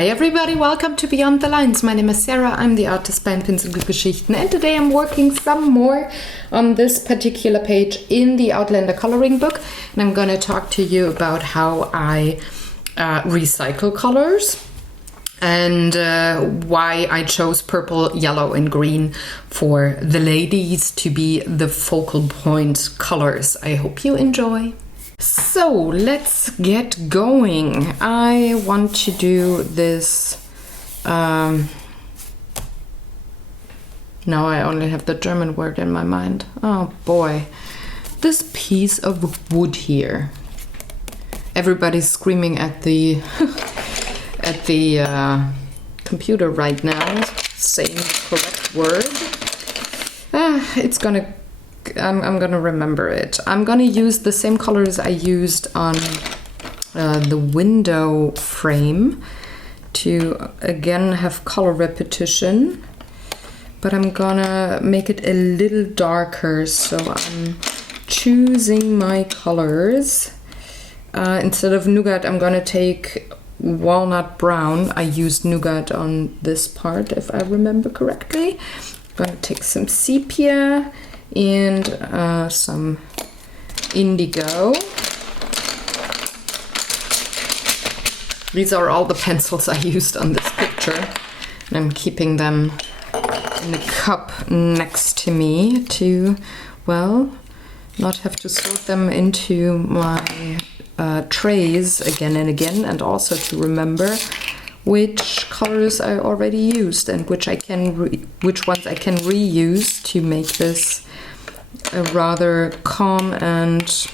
Hi everybody, welcome to Beyond the Lines. My name is Sarah, I'm the artist bei Pinselgeschichten, and today I'm working some more on this particular page in the Outlander coloring book, and I'm going to talk to you about how I recycle colors and why I chose purple, yellow and green for the ladies to be the focal point colors. I hope you enjoy. So let's get going. I want to do this. Now I only have the German word in my mind. Oh boy. This piece of wood here. Everybody's screaming at the at the computer right now, saying the correct word. It's gonna. I'm gonna remember it. I'm gonna use the same colors I used on the window frame to again have color repetition, but I'm gonna make it a little darker, so I'm choosing my colors. Instead of nougat, I'm gonna take walnut brown. I used nougat on this part, if I remember correctly. I'm gonna take some sepia and some indigo. These are all the pencils I used on this picture, and I'm keeping them in a cup next to me to, well, not have to sort them into my trays again and again, and also to remember which colors I already used and which ones I can reuse to make this a rather calm and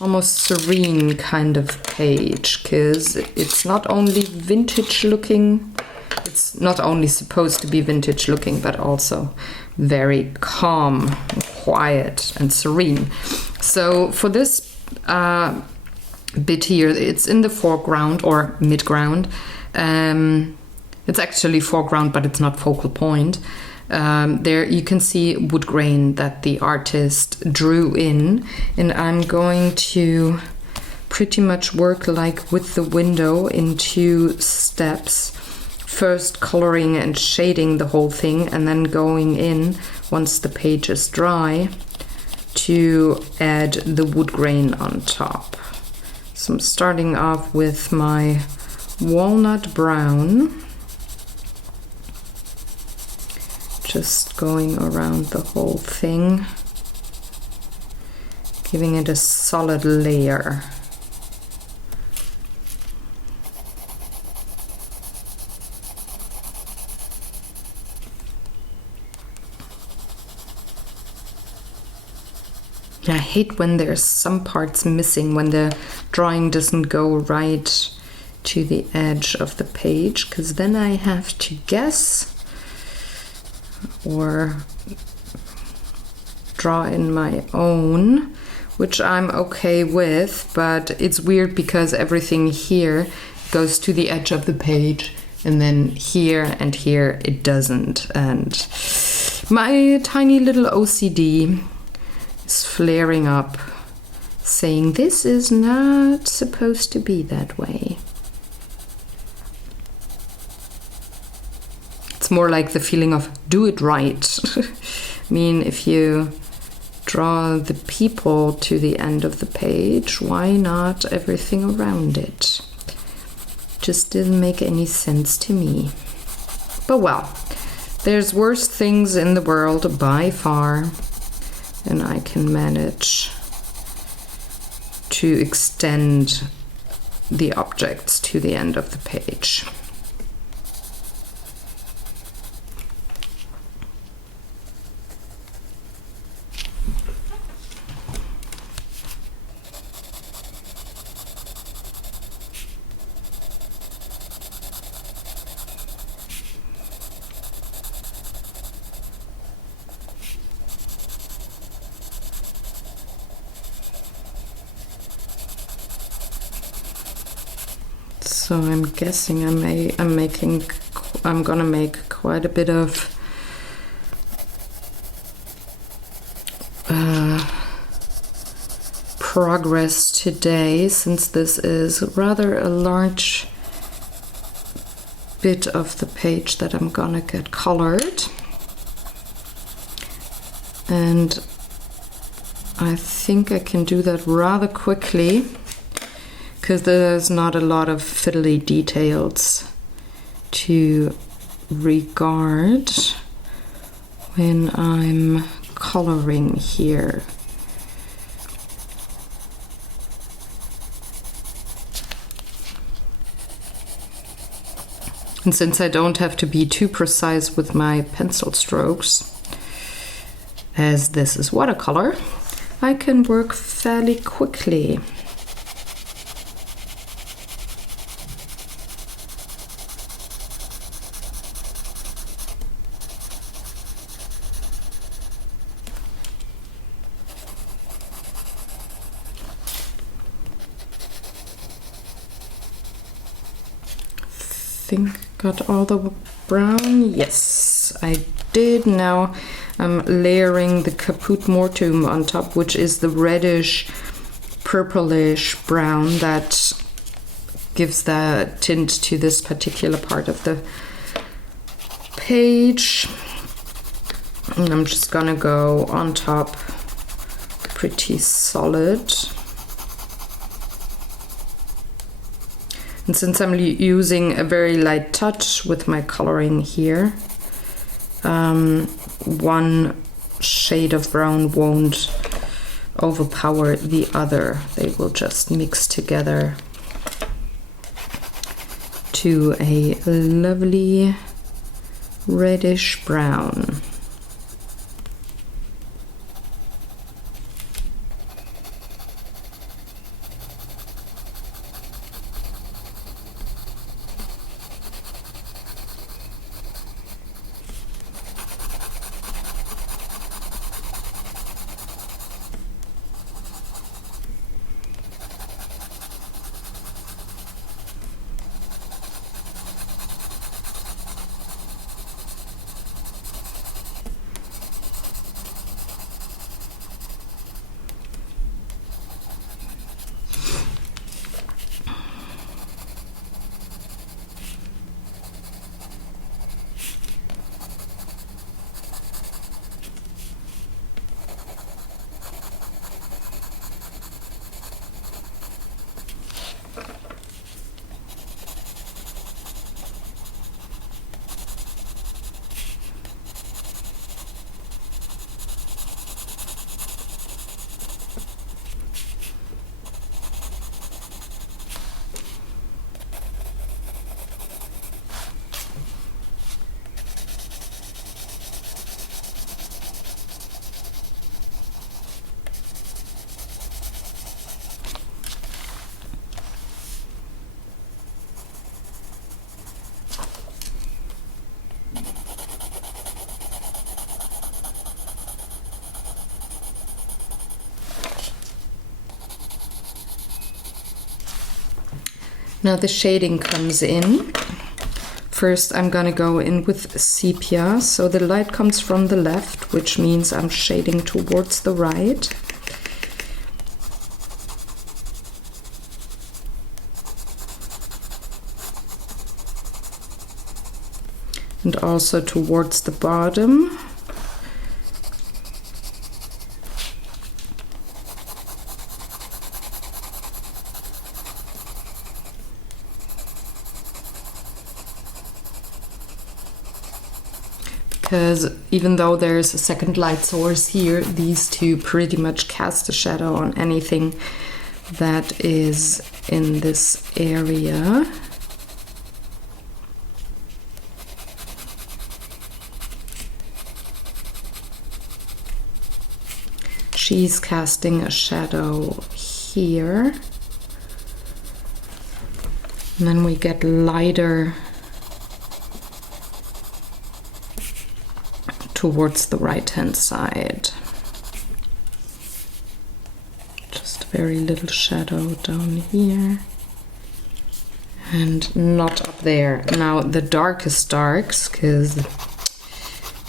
almost serene kind of page, because it's not only vintage looking, it's not only supposed to be vintage looking, but also very calm and quiet and serene. So for this bit here, it's in the foreground or midground. It's actually foreground, but it's not focal point. There you can see wood grain that the artist drew in, and I'm going to pretty much work like with the window in 2 steps. First coloring and shading the whole thing, and then going in once the page is dry to add the wood grain on top. So I'm starting off with my walnut brown, just going around the whole thing, giving it a solid layer. I hate when there's some parts missing, when the drawing doesn't go right to the edge of the page, because then I have to guess or draw in my own, which I'm okay with, but it's weird because everything here goes to the edge of the page, and then here and here it doesn't, and my tiny little OCD is flaring up, saying this is not supposed to be that way. It's more like the feeling of do it right. I mean, if you draw the people to the end of the page, why not everything around it? Just didn't make any sense to me. But well, there's worse things in the world by far, and I can manage to extend the objects to the end of the page. So I'm guessing I'm gonna make quite a bit of progress today, since this is rather a large bit of the page that I'm gonna get colored. And I think I can do that rather quickly because there's not a lot of fiddly details to regard when I'm coloring here. And since I don't have to be too precise with my pencil strokes, as this is watercolor, I can work fairly quickly. I think got all the brown. Yes, I did. Now I'm layering the Caput Mortuum on top, which is the reddish purplish brown that gives the tint to this particular part of the page. And I'm just gonna go on top pretty solid. And since I'm using a very light touch with my coloring here, one shade of brown won't overpower the other. They will just mix together to a lovely reddish brown. Now the shading comes in. First I'm gonna go in with sepia, so the light comes from the left, which means I'm shading towards the right. And also towards the bottom. Because even though there's a second light source here, these two pretty much cast a shadow on anything that is in this area. She's casting a shadow here. And then we get lighter towards the right-hand side. Just a very little shadow down here. And not up there. Now the darkest darks, because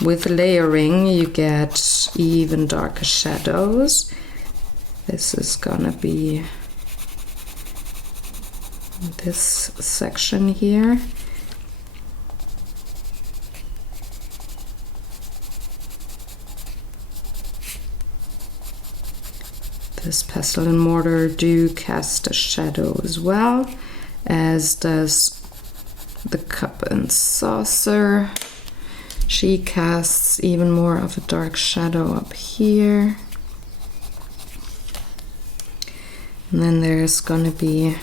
with layering you get even darker shadows. This is gonna be this section here. This pestle and mortar do cast a shadow as well, as does the cup and saucer. She casts even more of a dark shadow up here. And then there's gonna be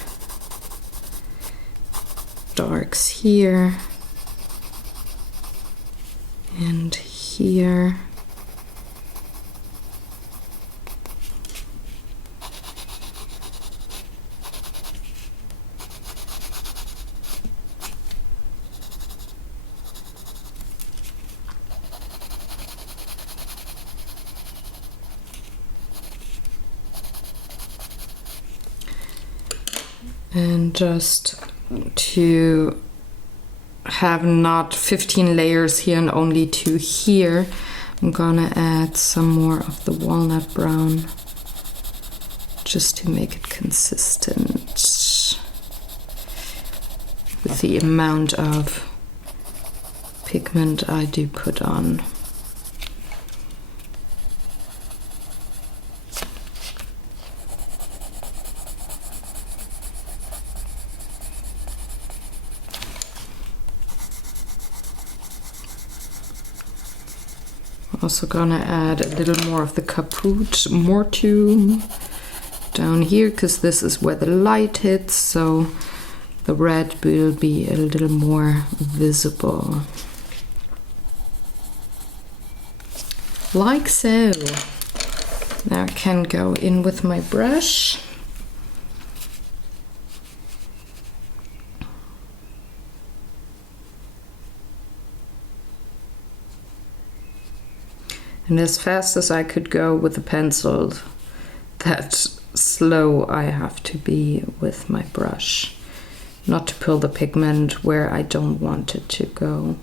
darks here and here. And just to have not 15 layers here and only 2 here, I'm gonna add some more of the walnut brown just to make it consistent with the amount of pigment I do put on. Also gonna add a little more of the caput mortuum down here, because this is where the light hits, so the red will be a little more visible. Like so. Now I can go in with my brush. And as fast as I could go with the pencil, that slow I have to be with my brush. Not to pull the pigment where I don't want it to go.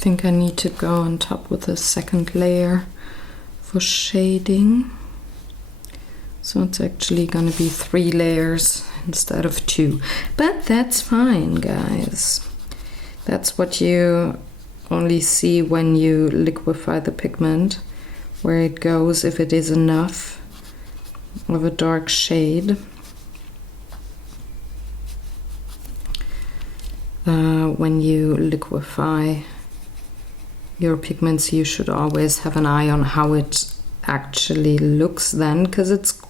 think I need to go on top with a second layer for shading. So it's actually gonna be 3 layers instead of 2. But that's fine, guys. That's what you only see when you liquefy the pigment, where it goes, if it is enough of a dark shade. When you liquefy your pigments, you should always have an eye on how it actually looks then, because it's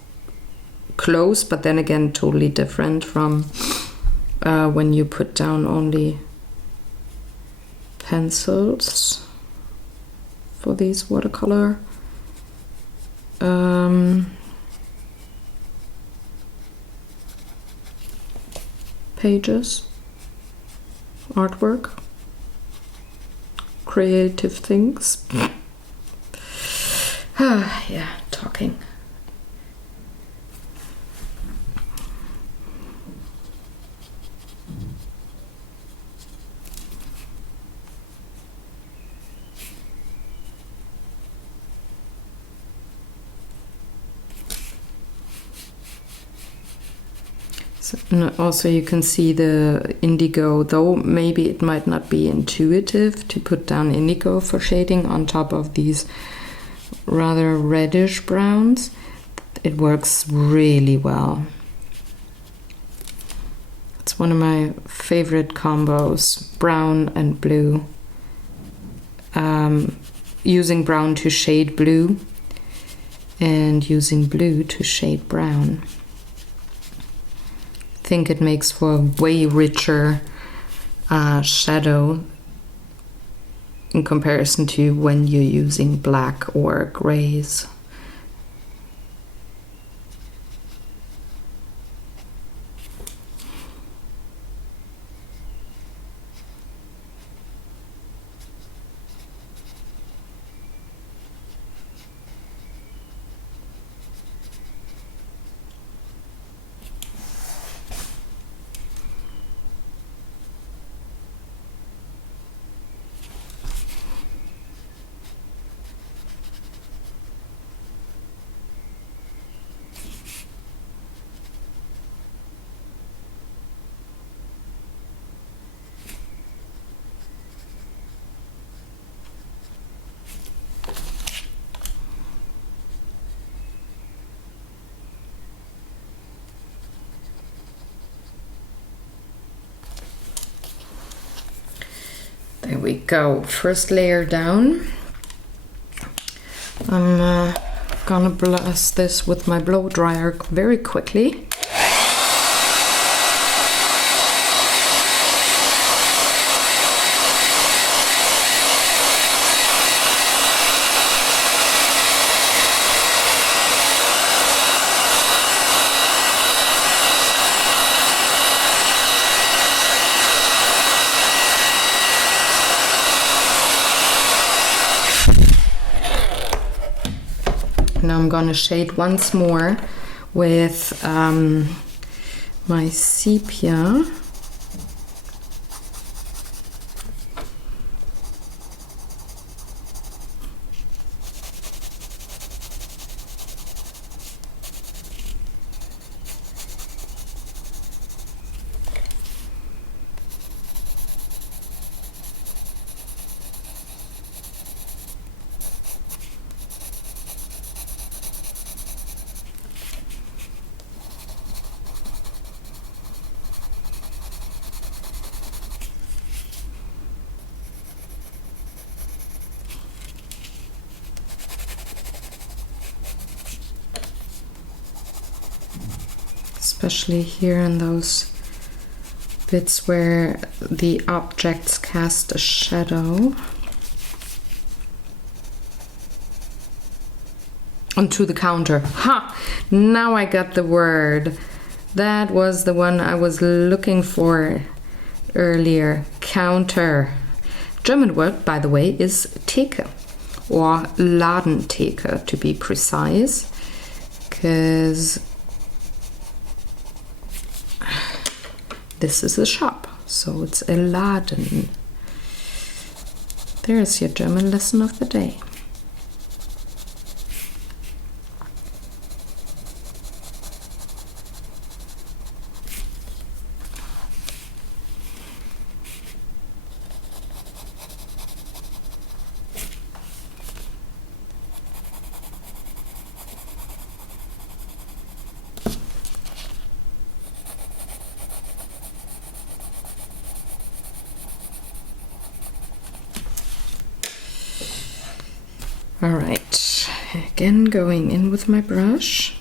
close, but then again totally different from when you put down only pencils for these watercolor pages, artwork, creative things. Yeah, talking. And also you can see the indigo, though maybe it might not be intuitive to put down indigo for shading on top of these rather reddish browns. It works really well. It's one of my favorite combos, brown and blue. Using brown to shade blue and using blue to shade brown. I think it makes for a way richer shadow in comparison to when you're using black or grays. There we go, first layer down. I'm gonna blast this with my blow dryer very quickly. Now I'm gonna shade once more with my sepia. Especially here in those bits where the objects cast a shadow onto the counter. Ha! Now I got the word. That was the one I was looking for earlier. Counter. German word, by the way, is Theke, or Ladentheke to be precise, because this is a shop, so it's a Laden. There's your German lesson of the day. All right, again going in with my brush.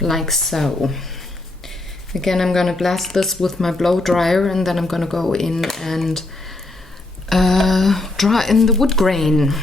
Like so. Again, I'm gonna blast this with my blow dryer, and then I'm gonna go in and draw in the wood grain.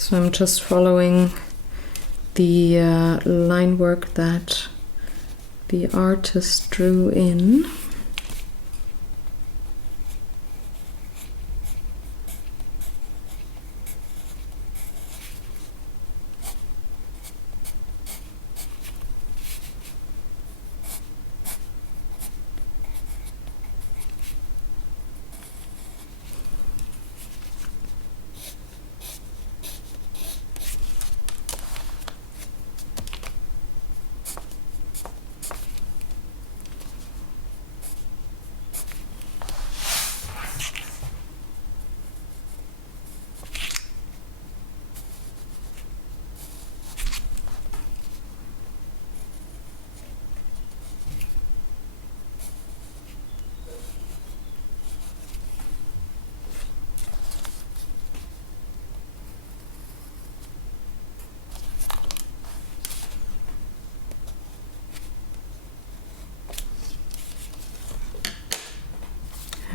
So I'm just following the line work that the artist drew in.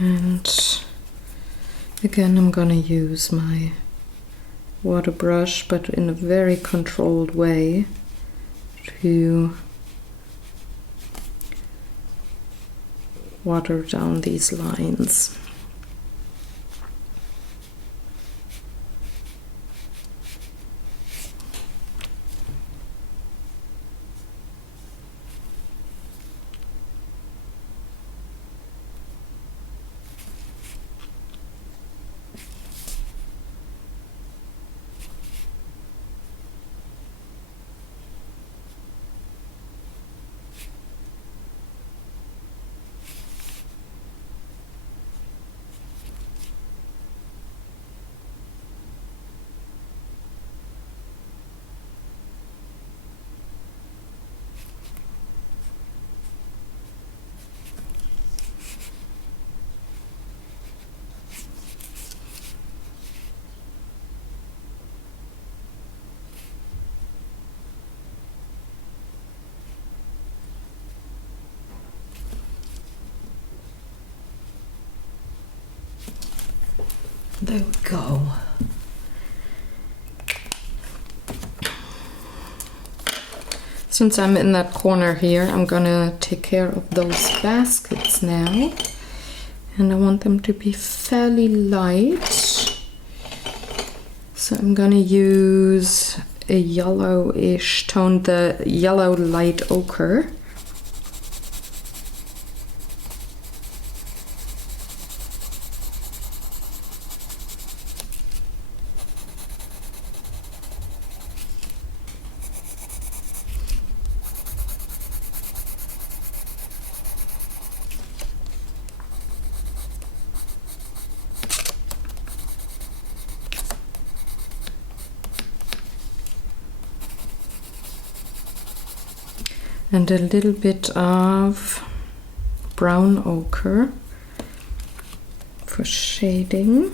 And again, I'm gonna use my water brush, but in a very controlled way, to water down these lines. There we go. Since I'm in that corner here, I'm gonna take care of those baskets now. And I want them to be fairly light. So I'm gonna use a yellowish tone, the yellow light ochre. And a little bit of brown ochre for shading.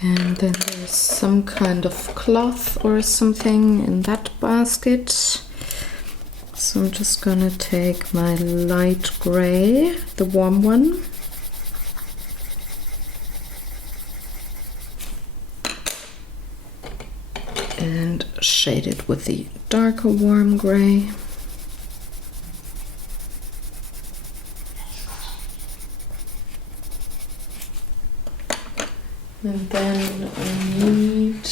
And then there's some kind of cloth or something in that basket. So I'm just gonna take my light gray, the warm one. And shade it with the darker warm gray. And then I need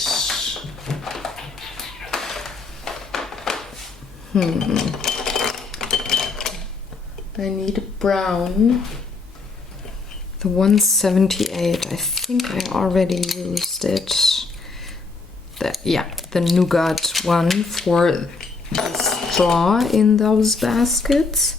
I need a brown. The 178, I think I already used it. The nougat one for the straw in those baskets.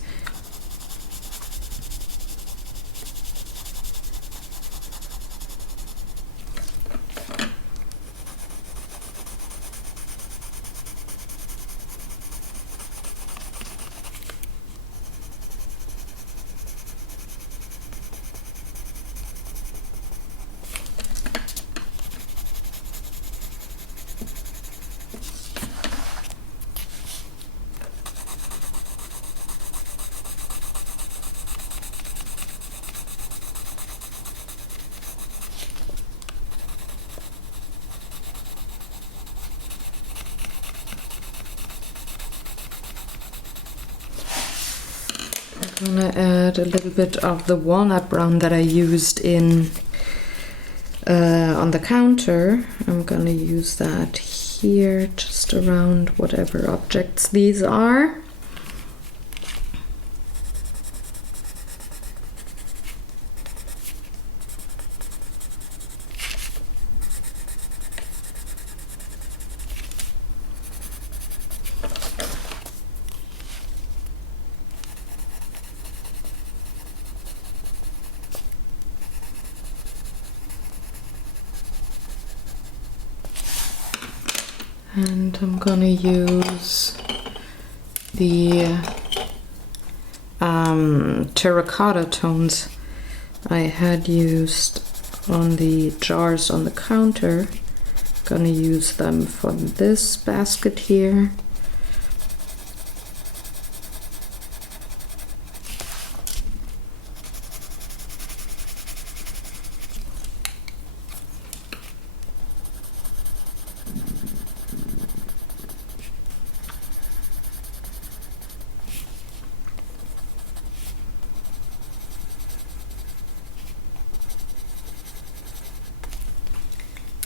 gonna add a little bit of the walnut brown that I used in on the counter. I'm gonna use that here, just around whatever objects these are. And I'm gonna use the terracotta tones I had used on the jars on the counter. Gonna use them for this basket here.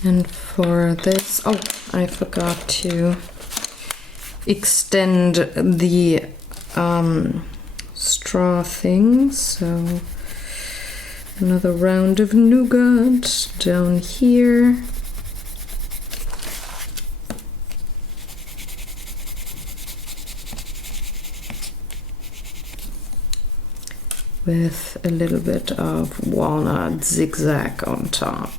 And for this, oh, I forgot to extend the straw thing, so another round of nougat down here. With a little bit of walnut zigzag on top.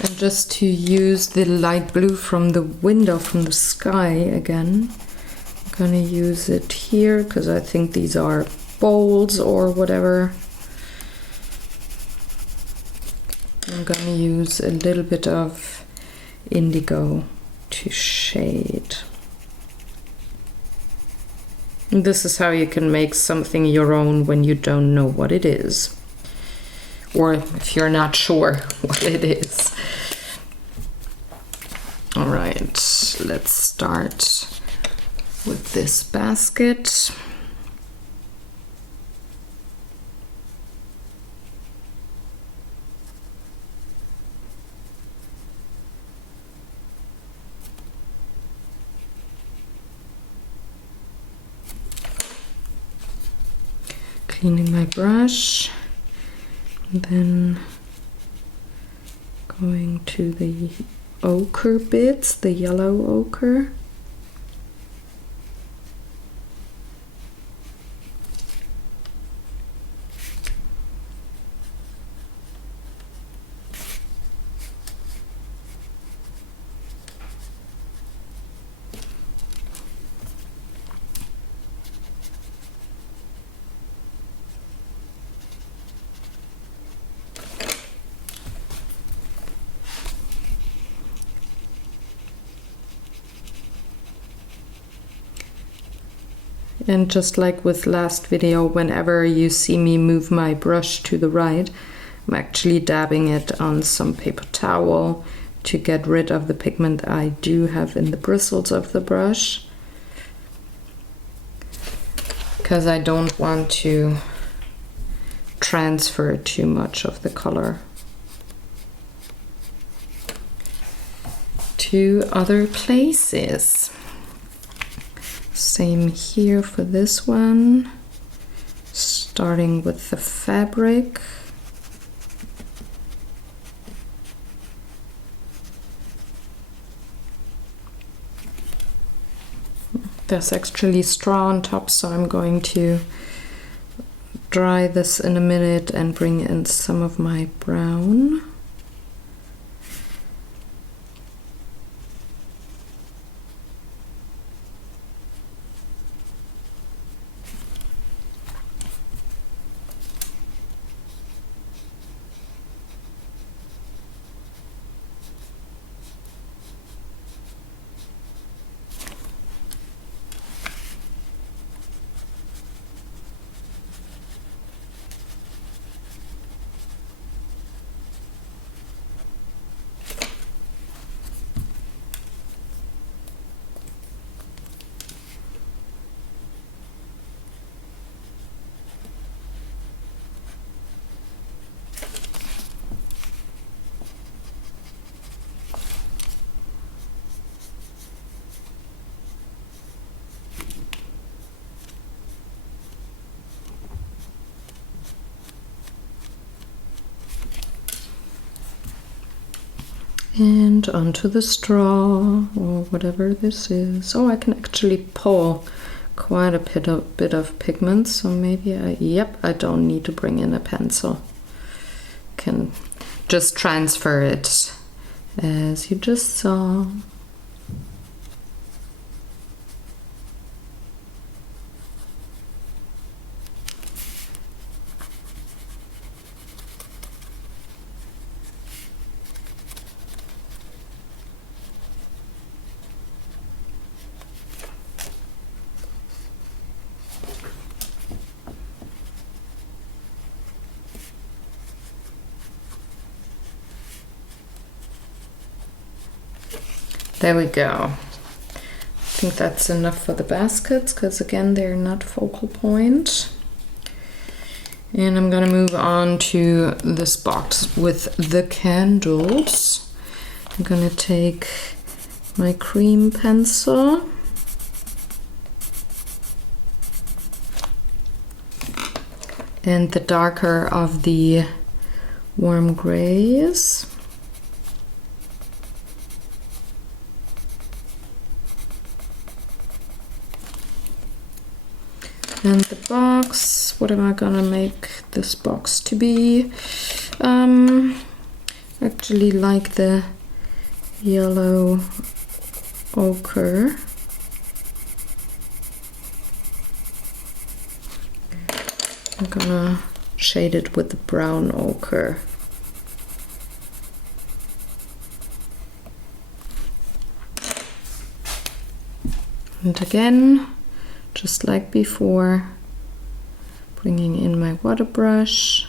And just to use the light blue from the window, from the sky again, I'm gonna use it here because I think these are bowls or whatever. I'm gonna use a little bit of indigo to shade. And this is how you can make something your own when you don't know what it is. Or if you're not sure what it is. All right, let's start with this basket. Cleaning my brush. Then going to the ochre bits, the yellow ochre. And just like with last video, whenever you see me move my brush to the right, I'm actually dabbing it on some paper towel to get rid of the pigment I do have in the bristles of the brush. Because I don't want to transfer too much of the color to other places. Same here for this one, starting with the fabric. There's actually straw on top, so I'm going to dry this in a minute and bring in some of my brown. And onto the straw, or whatever this is. Oh, I can actually pull quite a bit of pigment, so maybe I don't need to bring in a pencil. Can just transfer it as you just saw. There we go. I think that's enough for the baskets, because again, they're not focal point. And I'm gonna move on to this box with the candles. I'm gonna take my cream pencil. And the darker of the warm grays. And the box, what am I gonna make this box to be? Actually like the yellow ochre. I'm gonna shade it with the brown ochre. And again, just like before, bringing in my water brush.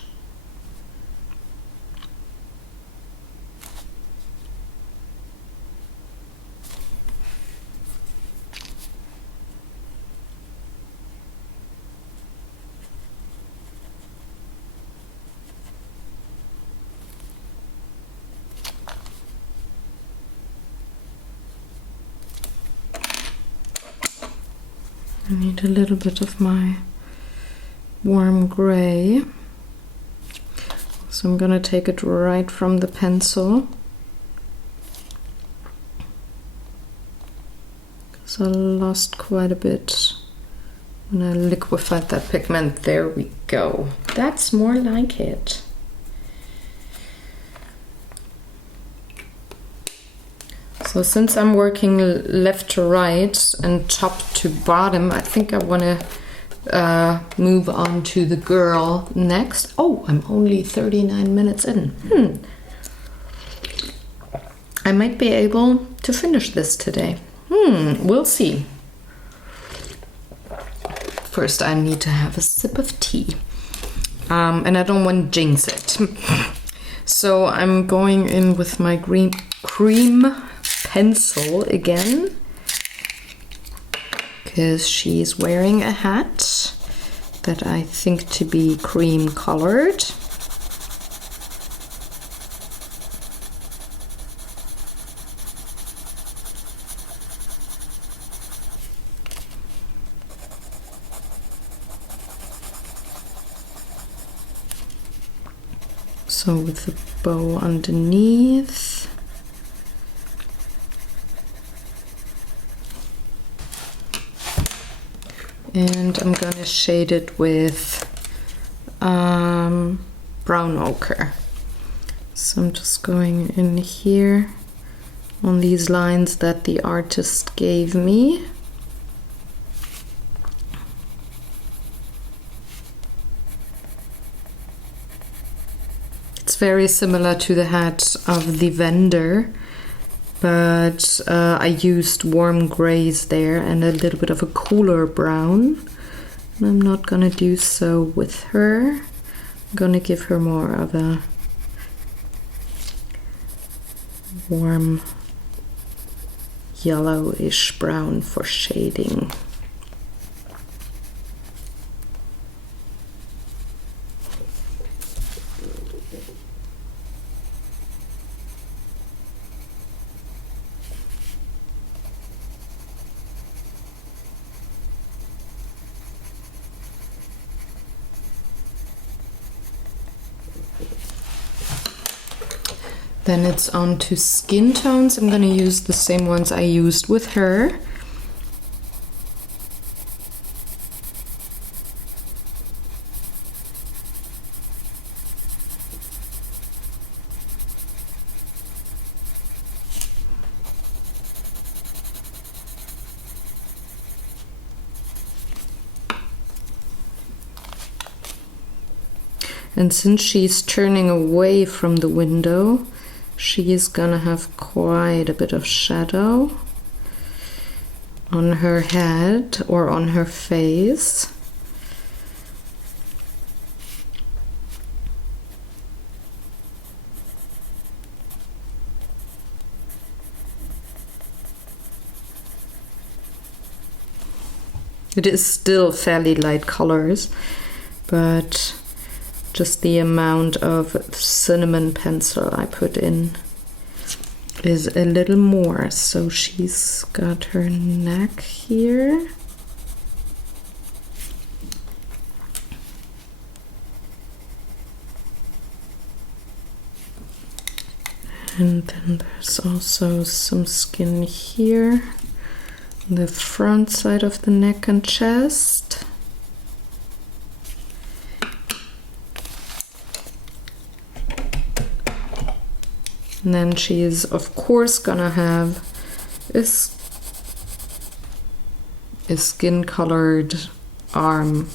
I need a little bit of my warm gray. So I'm gonna take it right from the pencil. Because I lost quite a bit when I liquefied that pigment. There we go. That's more like it. So since I'm working left to right and top to bottom, I think I want to move on to the girl next. Oh, I'm only 39 minutes in. I might be able to finish this today. We'll see. First, I need to have a sip of tea. And I don't want to jinx it. So I'm going in with my green cream pencil again, because she's wearing a hat that I think to be cream colored. So with the bow underneath. And I'm gonna shade it with brown ochre. So I'm just going in here on these lines that the artist gave me. It's very similar to the hat of the vendor, but I used warm grays there and a little bit of a cooler brown. And I'm not gonna do so with her. I'm gonna give her more of a warm yellowish brown for shading. Then it's on to skin tones. I'm gonna use the same ones I used with her. And since she's turning away from the window, she is gonna have quite a bit of shadow on her head or on her face. It is still fairly light colors, but just the amount of cinnamon pencil I put in is a little more. So she's got her neck here. And then there's also some skin here, the front side of the neck and chest. And then she is, of course, gonna have a skin-colored arm.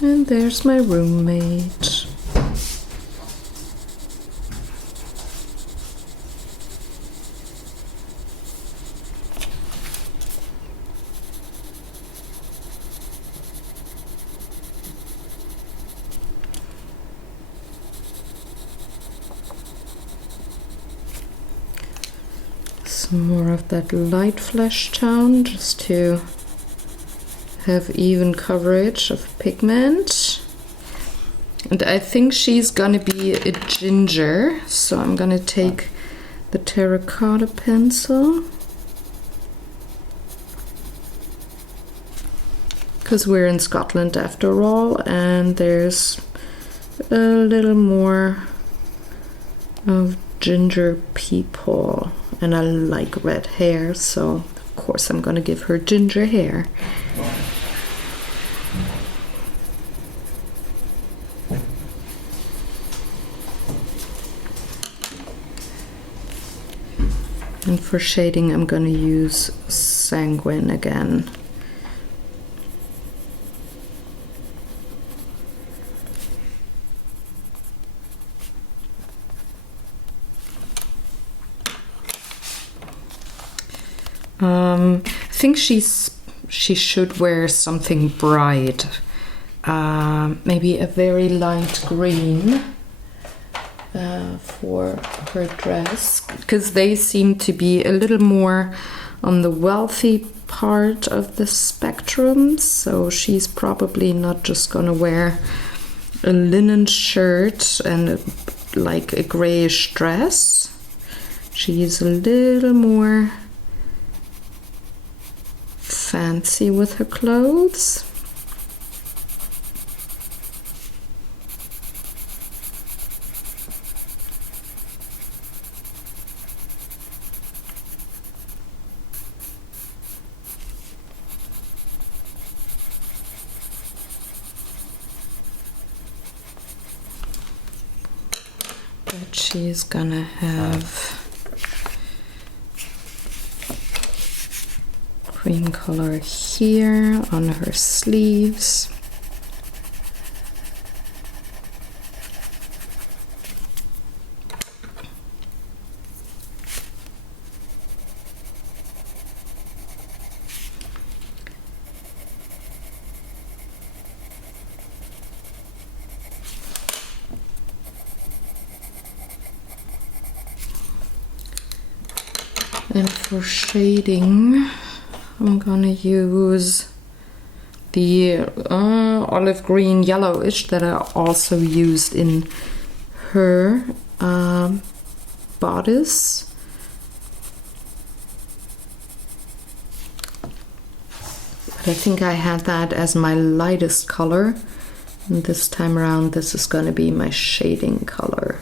And there's my roommate. Some more of that light flesh tone just to have even coverage of pigment. And I think she's gonna be a ginger, so I'm gonna take the terracotta pencil, because we're in Scotland after all, and there's a little more of ginger people, and I like red hair, so of course I'm gonna give her ginger hair. And for shading, I'm going to use Sanguine again. I think she should wear something bright, maybe a very light green. For her dress, because they seem to be a little more on the wealthy part of the spectrum, so she's probably not just gonna wear a linen shirt and like a grayish dress. She's a little more fancy with her clothes. But she's gonna have cream color here on her sleeves. And for shading, I'm gonna use the olive green yellowish that I also used in her bodice. But I think I had that as my lightest color, and this time around this is gonna be my shading color.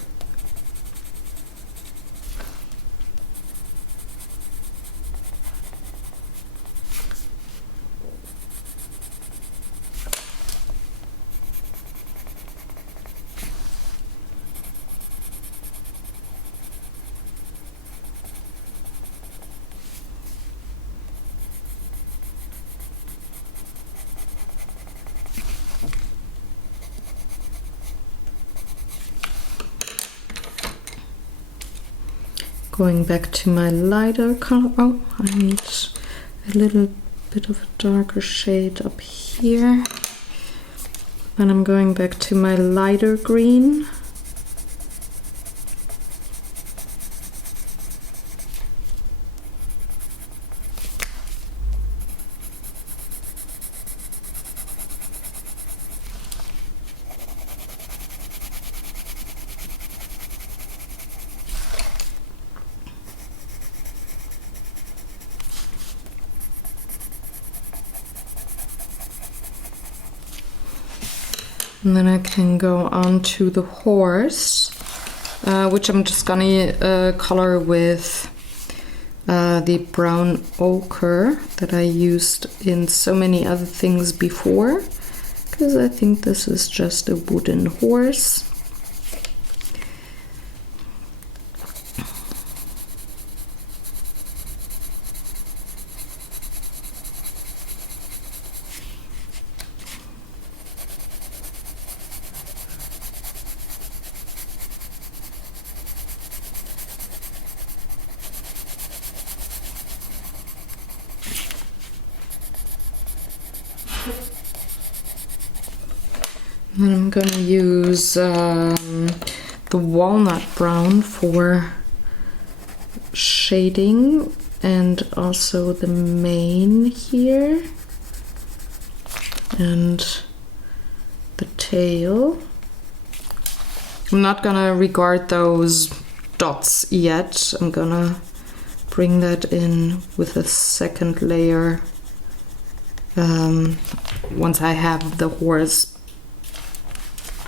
Going back to my lighter color. Oh, I need a little bit of a darker shade up here. Then I'm going back to my lighter green. And then I can go on to the horse, which I'm just gonna color with the brown ochre that I used in so many other things before, because I think this is just a wooden horse. Then I'm going to use the walnut brown for shading, and also the mane here and the tail. I'm not gonna regard those dots yet. I'm gonna bring that in with a second layer once I have the horse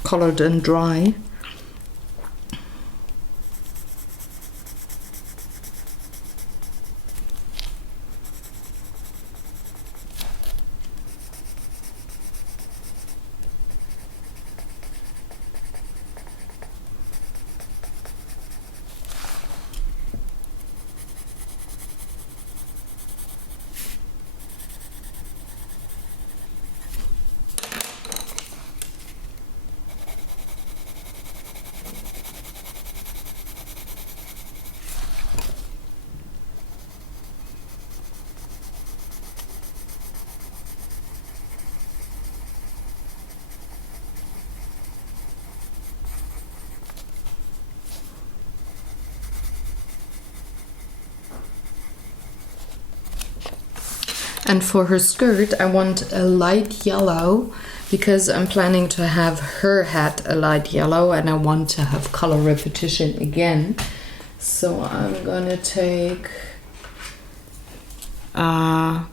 colored and dry. And for her skirt, I want a light yellow because I'm planning to have her hat a light yellow and I want to have color repetition again. So I'm gonna take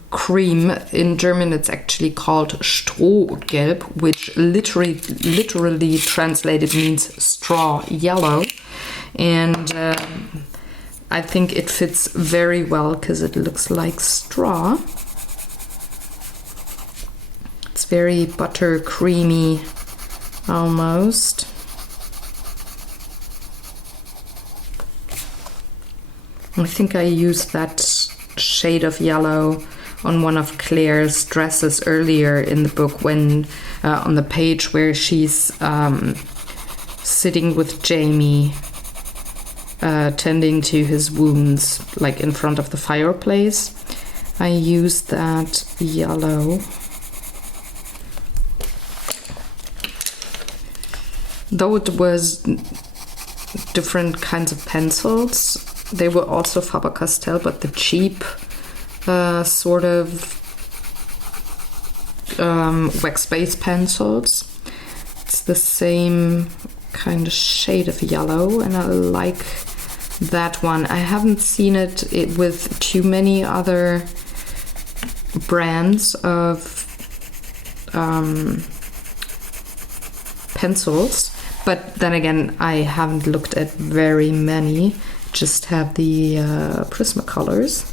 cream. In German it's actually called Strohgelb, which literally translated means straw yellow. And I think it fits very well because it looks like straw. It's very butter creamy almost. I think I used that shade of yellow on one of Claire's dresses earlier in the book, when on the page where she's sitting with Jamie tending to his wounds, like in front of the fireplace. I used that yellow. Though it was different kinds of pencils, they were also Faber-Castell, but the cheap sort of wax-based pencils. It's the same kind of shade of yellow, and I like that one. I haven't seen it with too many other brands of pencils, but then again, I haven't looked at very many, just have the Prismacolors,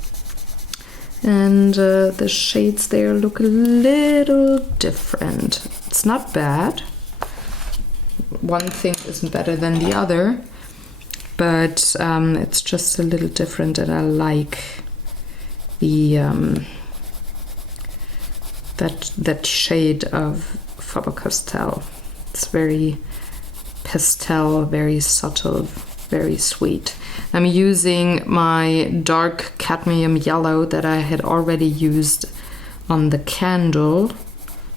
and the shades there look a little different. It's not bad. One thing isn't better than the other, but it's just a little different, and I like the that shade of Faber-Castell. It's very pastel, very subtle, very sweet. I'm using my dark cadmium yellow that I had already used on the candle,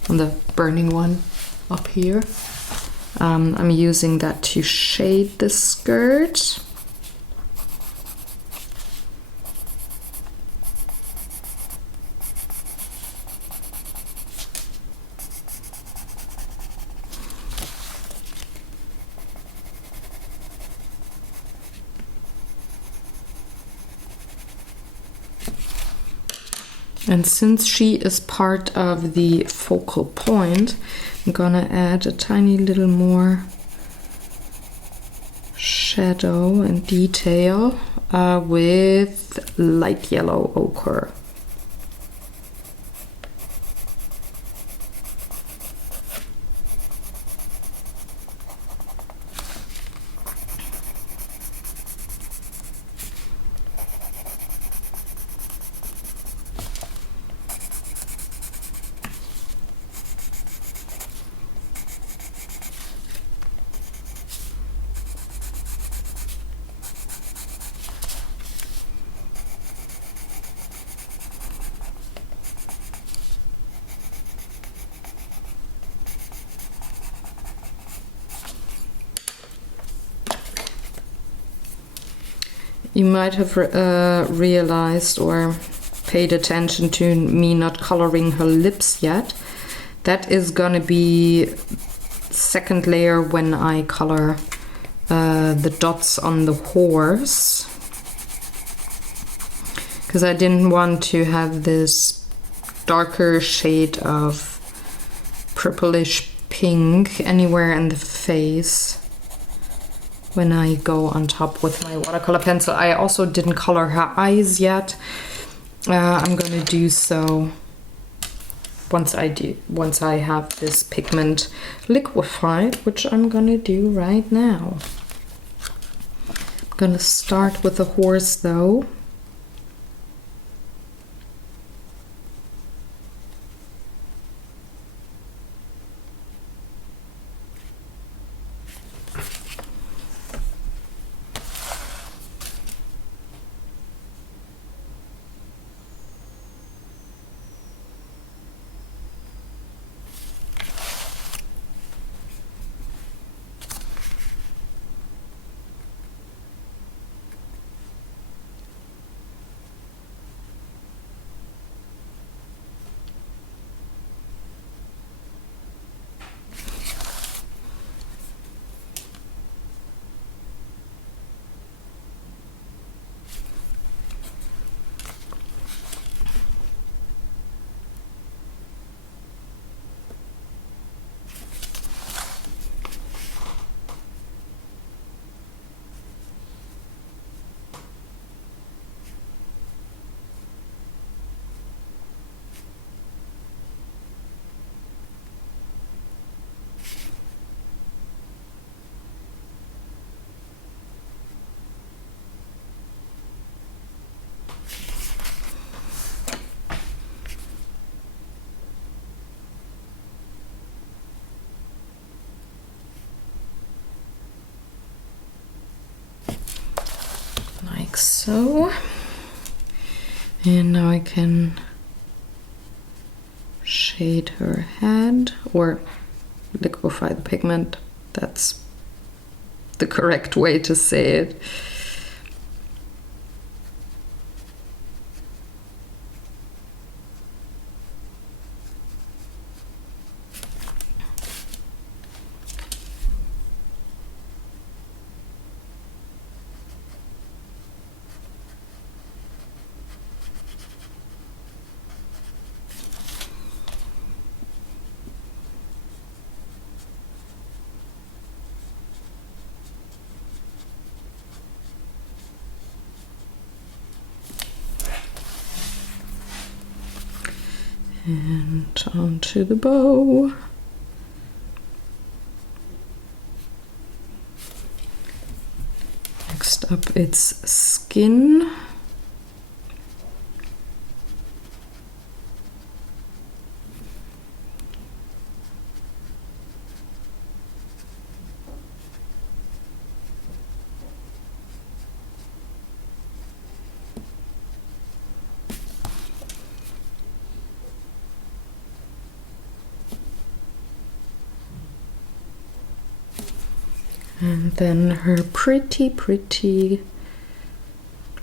on the burning one up here. I'm using that to shade the skirt. And since she is part of the focal point, I'm gonna add a tiny little more shadow and detail with light yellow ochre. You might have realized or paid attention to me not coloring her lips yet. That is gonna be second layer when I color the dots on the horse, because I didn't want to have this darker shade of purplish pink anywhere in the face when I go on top with my watercolor pencil. I also didn't color her eyes yet. I'm gonna do so once I have this pigment liquefied, which I'm gonna do right now. I'm gonna start with the horse though. Like so. And now I can shade her head, or liquefy the pigment. That's the correct way to say it. And onto the bow. Next up, its skin. And then her pretty, pretty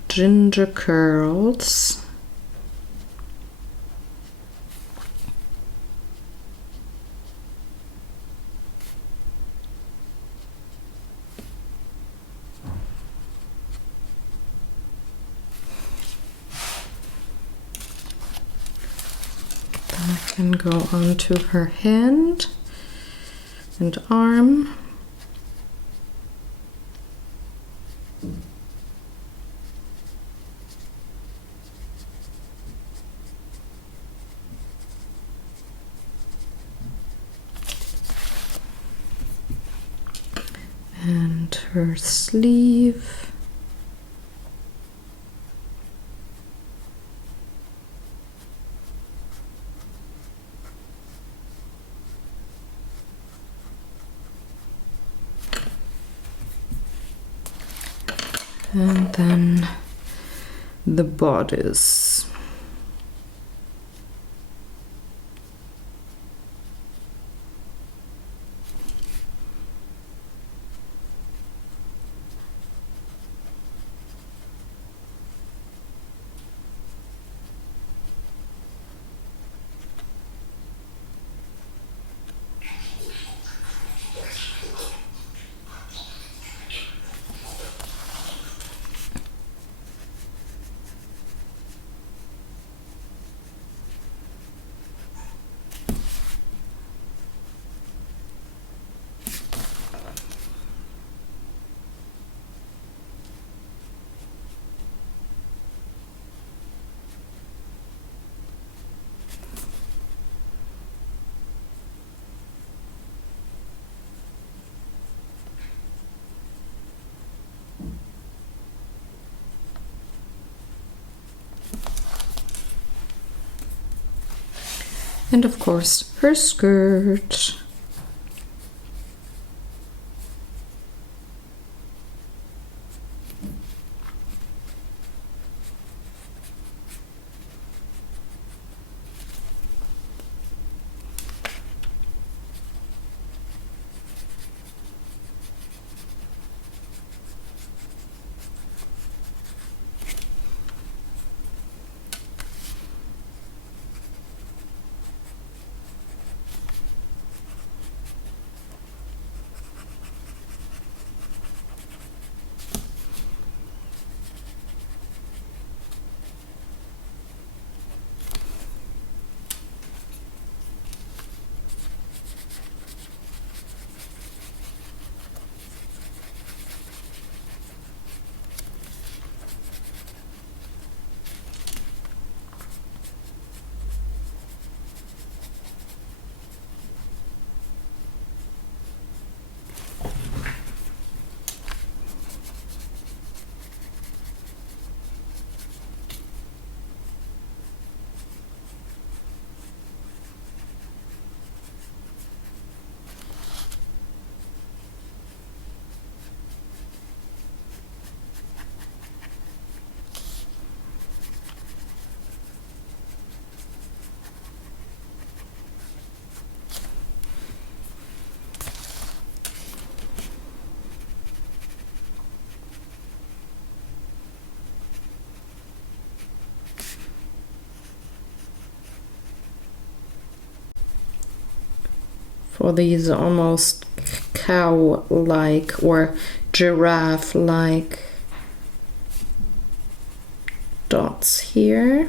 ginger curls. Then I can go onto her hand and arm. And her sleeve. And then the bodice. And of course, her skirt. For these almost cow-like or giraffe-like dots here.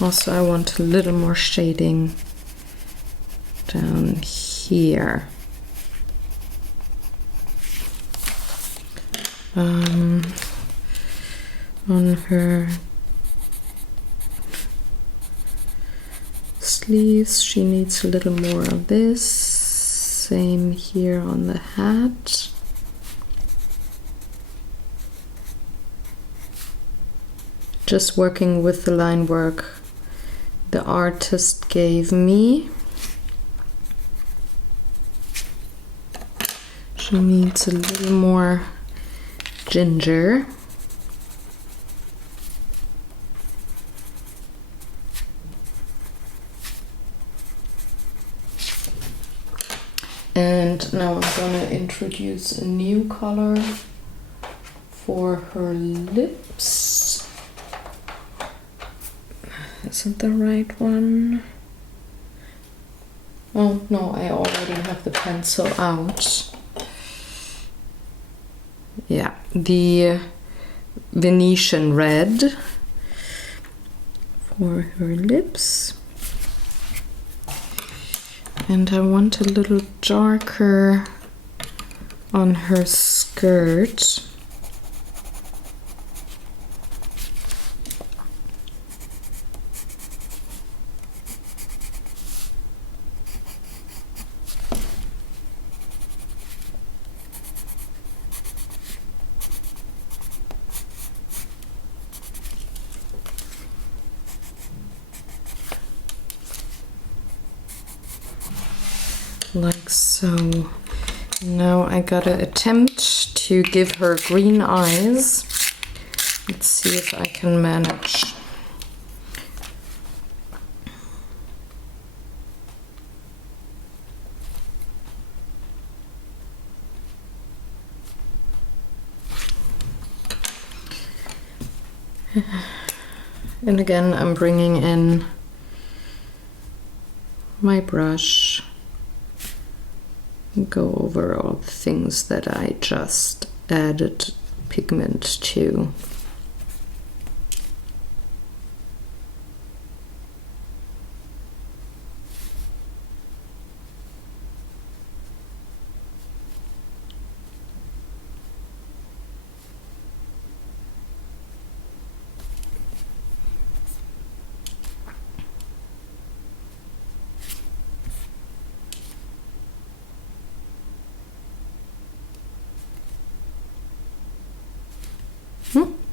Also, I want a little more shading down here. On her sleeves, she needs a little more of this. Same here on the hat. Just working with the line work the artist gave me. She needs a little more ginger. And now I'm gonna introduce a new color for her lips. Is it the right one? Oh no, I already have the pencil out. Yeah, the Venetian red for her lips. And I want a little darker on her skirt. Like so. Now I gotta attempt to give her green eyes. Let's see if I can manage. And again, I'm bringing in my brush. Go over all the things that I just added pigment to.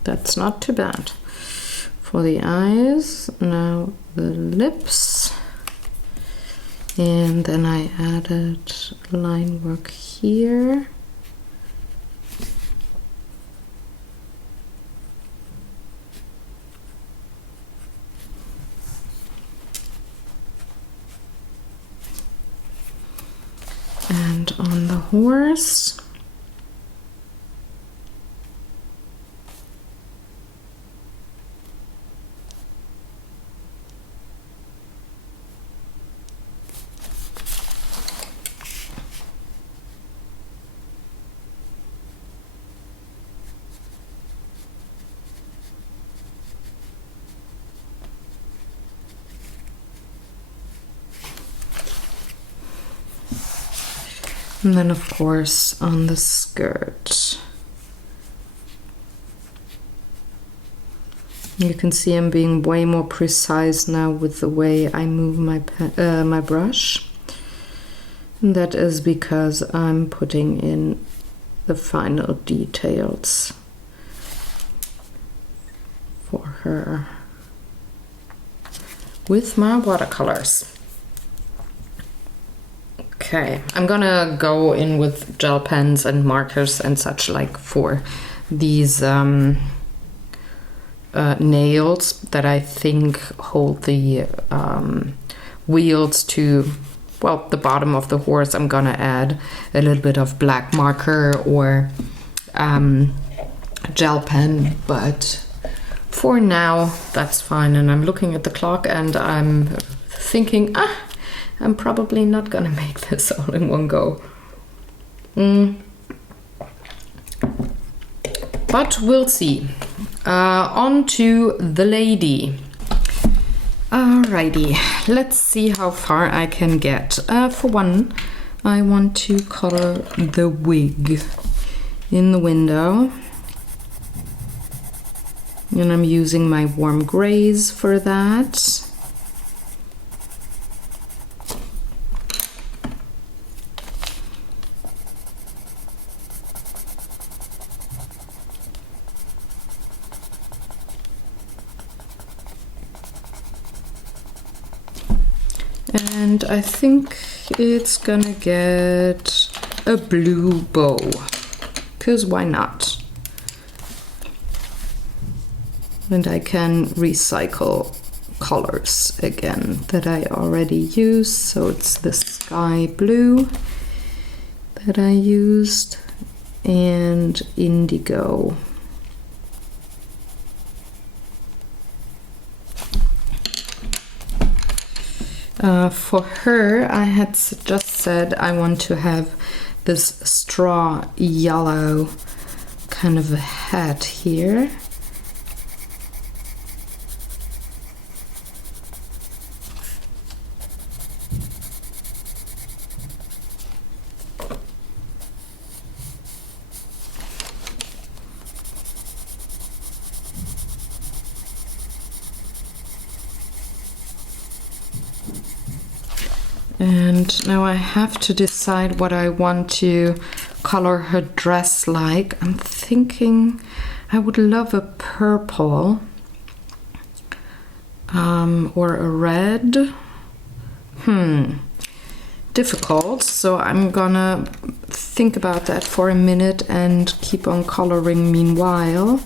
That's not too bad. For the eyes, now the lips. And then I added line work here. And on the horse, and then of course on the skirt. You can see I'm being way more precise now with the way I move my brush. And that is because I'm putting in the final details for her with my watercolors. Okay, I'm gonna go in with gel pens and markers and such like for these nails that I think hold the wheels to, well, the bottom of the horse. I'm gonna add a little bit of black marker or gel pen, but for now that's fine. And I'm looking at the clock and I'm thinking, I'm probably not gonna make this all in one go. But we'll see. On to the lady. Alrighty, let's see how far I can get. For one, I want to color the wig in the window. And I'm using my warm grays for that. And I think it's gonna get a blue bow, because why not? And I can recycle colors again that I already used. So it's the sky blue that I used and indigo. For her, I had just said I want to have this straw yellow kind of a hat here. And now I have to decide what I want to color her dress like. I'm thinking I would love a purple or a red. Difficult. So I'm gonna think about that for a minute and keep on coloring meanwhile.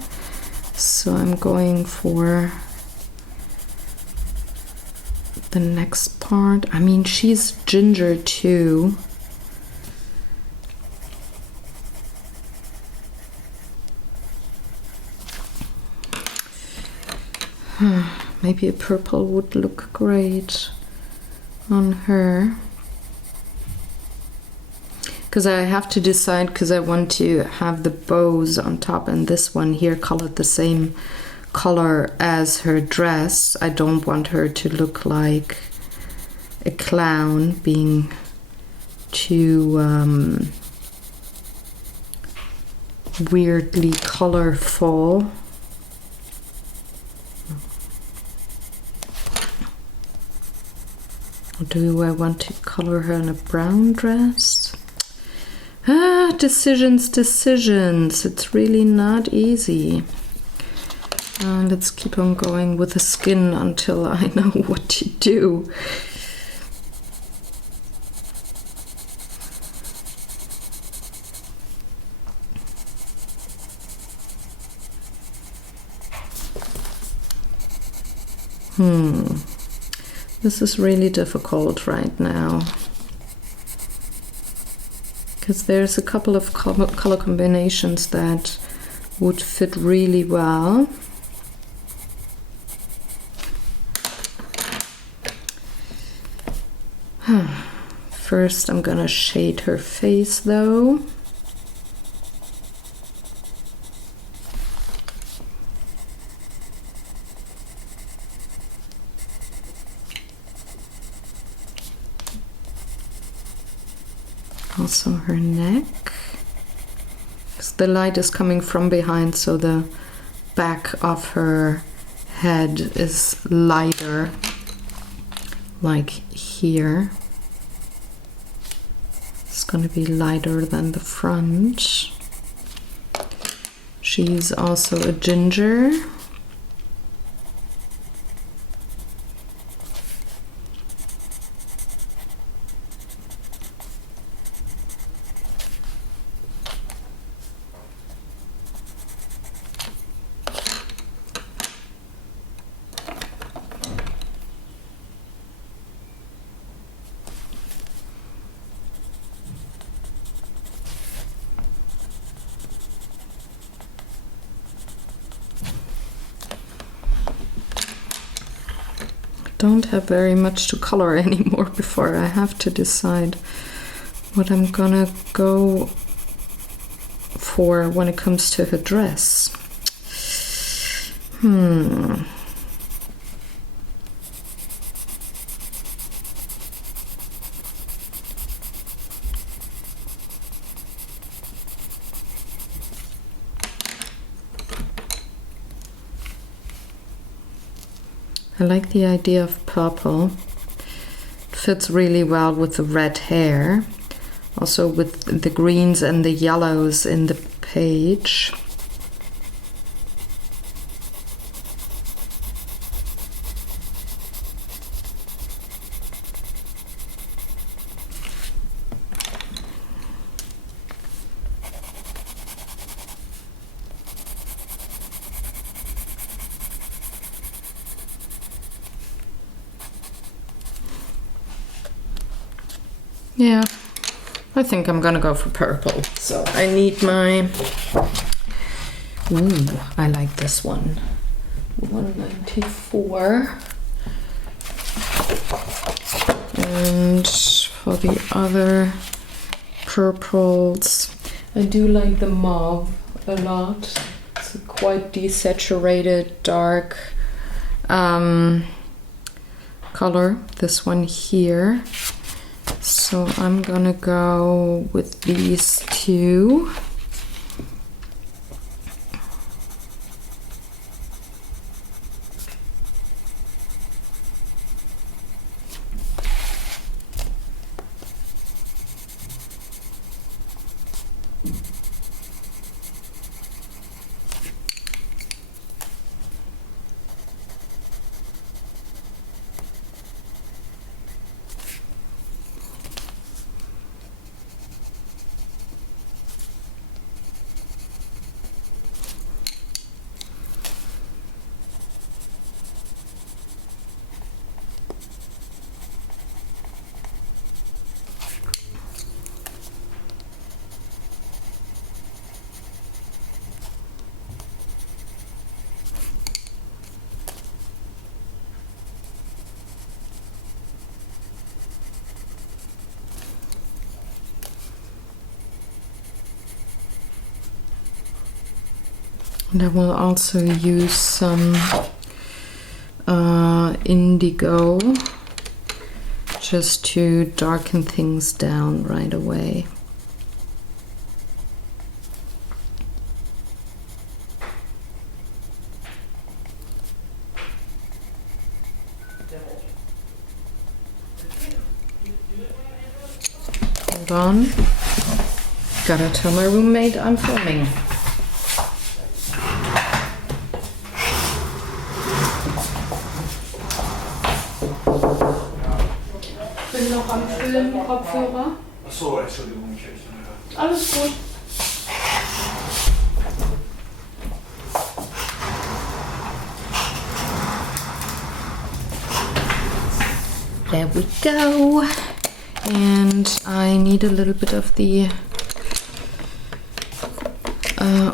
So I'm going for the next part. I mean, she's ginger too. Maybe a purple would look great on her. Because I have to decide, because I want to have the bows on top, and this one here colored the same color as her dress. I don't want her to look like a clown, being too weirdly colorful. Or do I want to color her in a brown dress? Decisions. It's really not easy. Let's keep on going with the skin until I know what to do. This is really difficult right now, because there's a couple of color combinations that would fit really well. First, I'm gonna shade her face though. Also her neck, because the light is coming from behind, so the back of her head is lighter, like here. It's going to be lighter than the front. She's also a ginger. Don't have very much to color anymore before I have to decide what I'm gonna go for when it comes to her dress. I like the idea of purple. It fits really well with the red hair. Also with the greens and the yellows in the page. Yeah, I think I'm gonna go for purple. So I need my... Ooh, I like this one. 194. And for the other purples, I do like the mauve a lot. It's a quite desaturated, dark color, this one here. So I'm gonna go with these two. And I will also use some indigo just to darken things down right away. Hold on. Gotta tell my roommate I'm filming. Ich bin noch am Filmen, Kopfhörer. Achso, Entschuldigung, ich hätte nicht gehört. Alles gut. There we go. And I need a little bit of the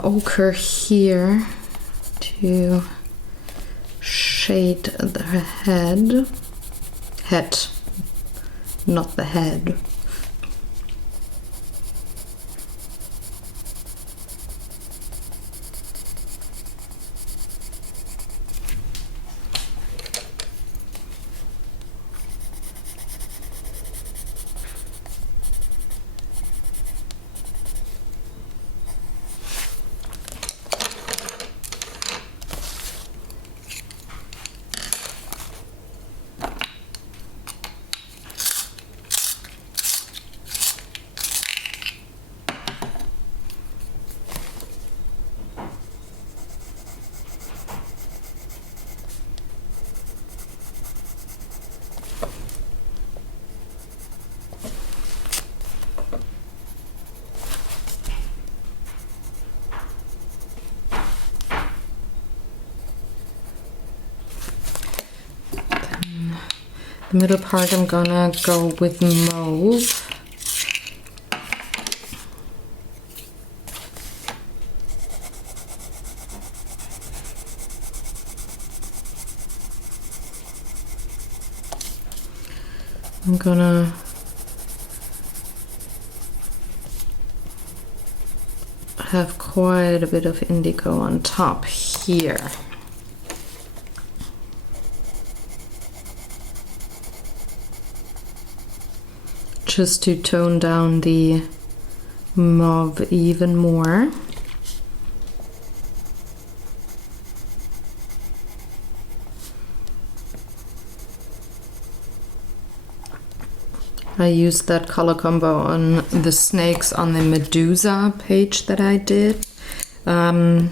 ochre here to shade the head, not the head. The middle part I'm gonna go with mauve. I'm gonna have quite a bit of indigo on top here. Just to tone down the mauve even more. I used that color combo on the snakes on the Medusa page that I did on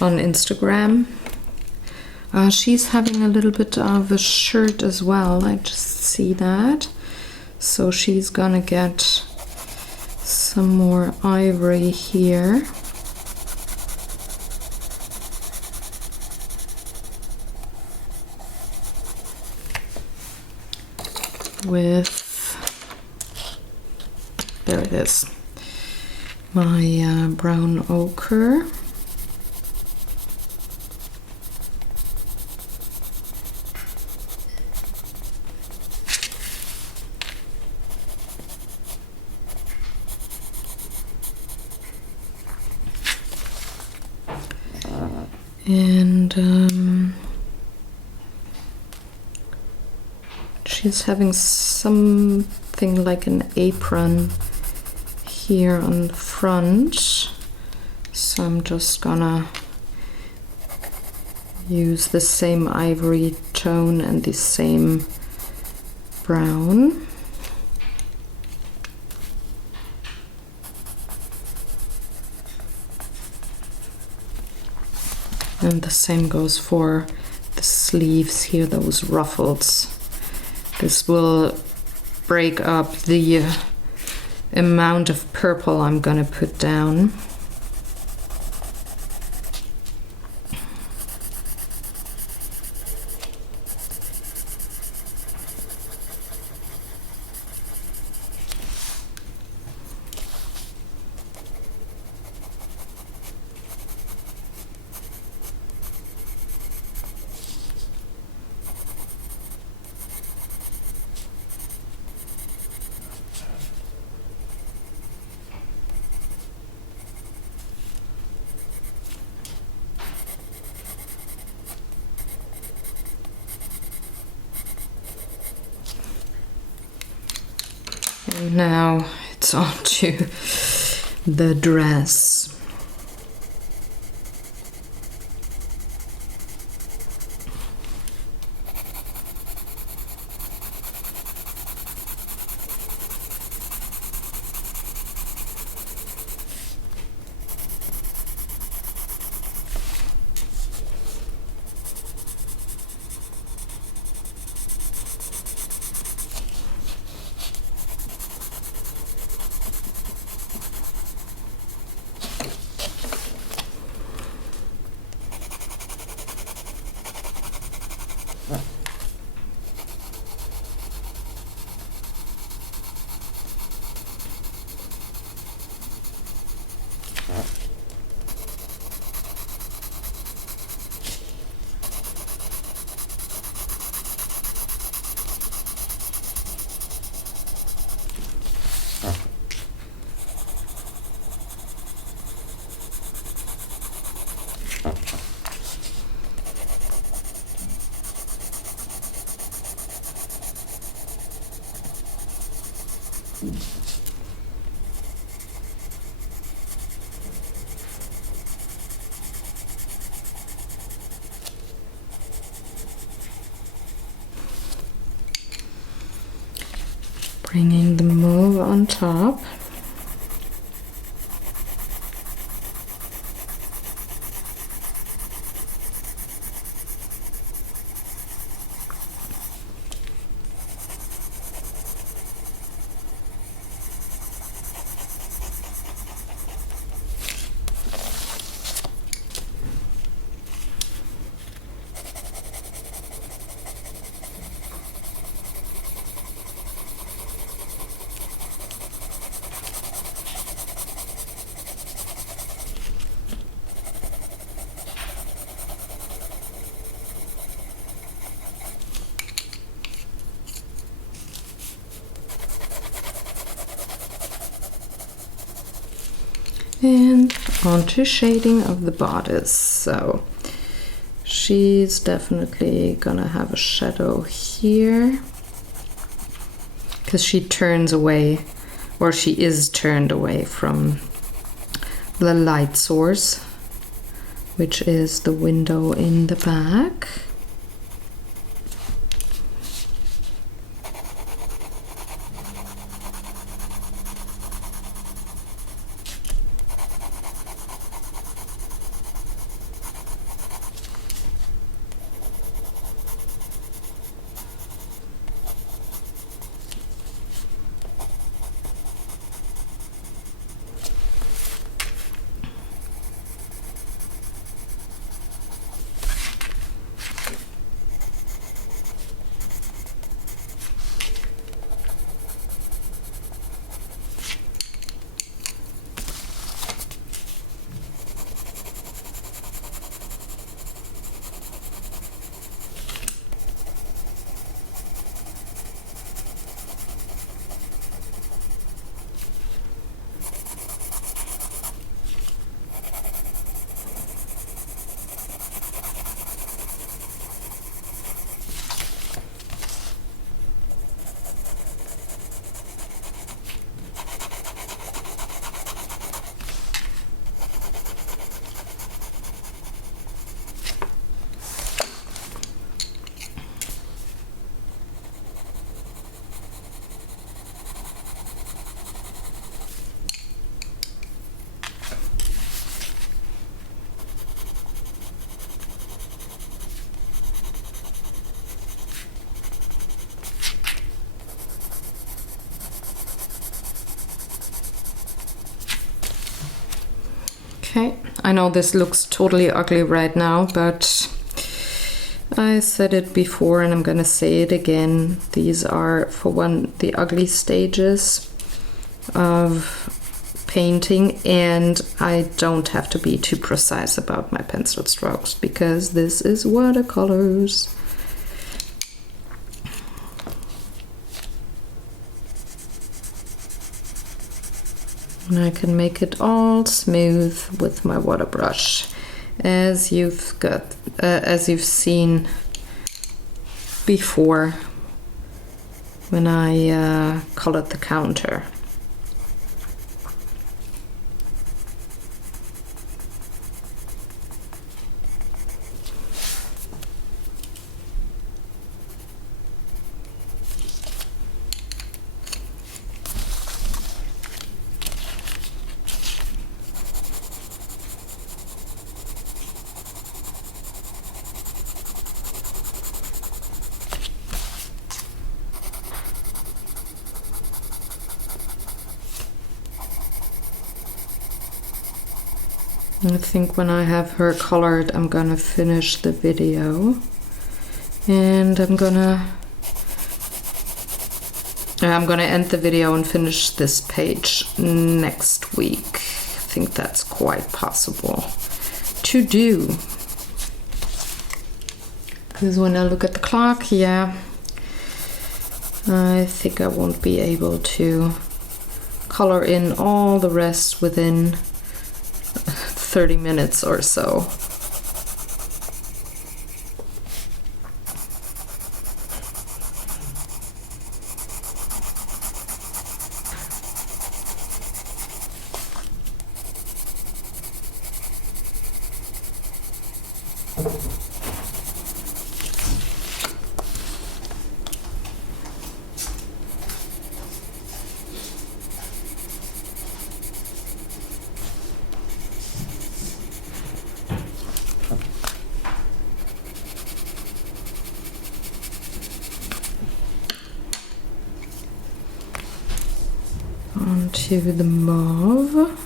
Instagram. She's having a little bit of a shirt as well, I just see that. So she's gonna get some more ivory here. With there it is. My brown ochre. And she's having something like an apron here on the front, so I'm just gonna use the same ivory tone and the same brown. And the same goes for the sleeves here, those ruffles. This will break up the amount of purple I'm gonna put down. And now it's on to the dress. Bringing the mauve on top. And onto shading of the bodice. So she's definitely gonna have a shadow here because she turns away, or she is turned away from the light source, which is the window in the back. Okay, I know this looks totally ugly right now, but I said it before and I'm gonna say it again. These are, for one, the ugly stages of painting, and I don't have to be too precise about my pencil strokes because this is watercolors. And I can make it all smooth with my water brush, as you've seen before when I colored the counter. I think when I have her colored, I'm gonna finish the video, and I'm gonna end the video and finish this page next week. I think that's quite possible to do. Because when I look at the clock, yeah, I think I won't be able to color in all the rest within 30 minutes or so. Onto the mauve.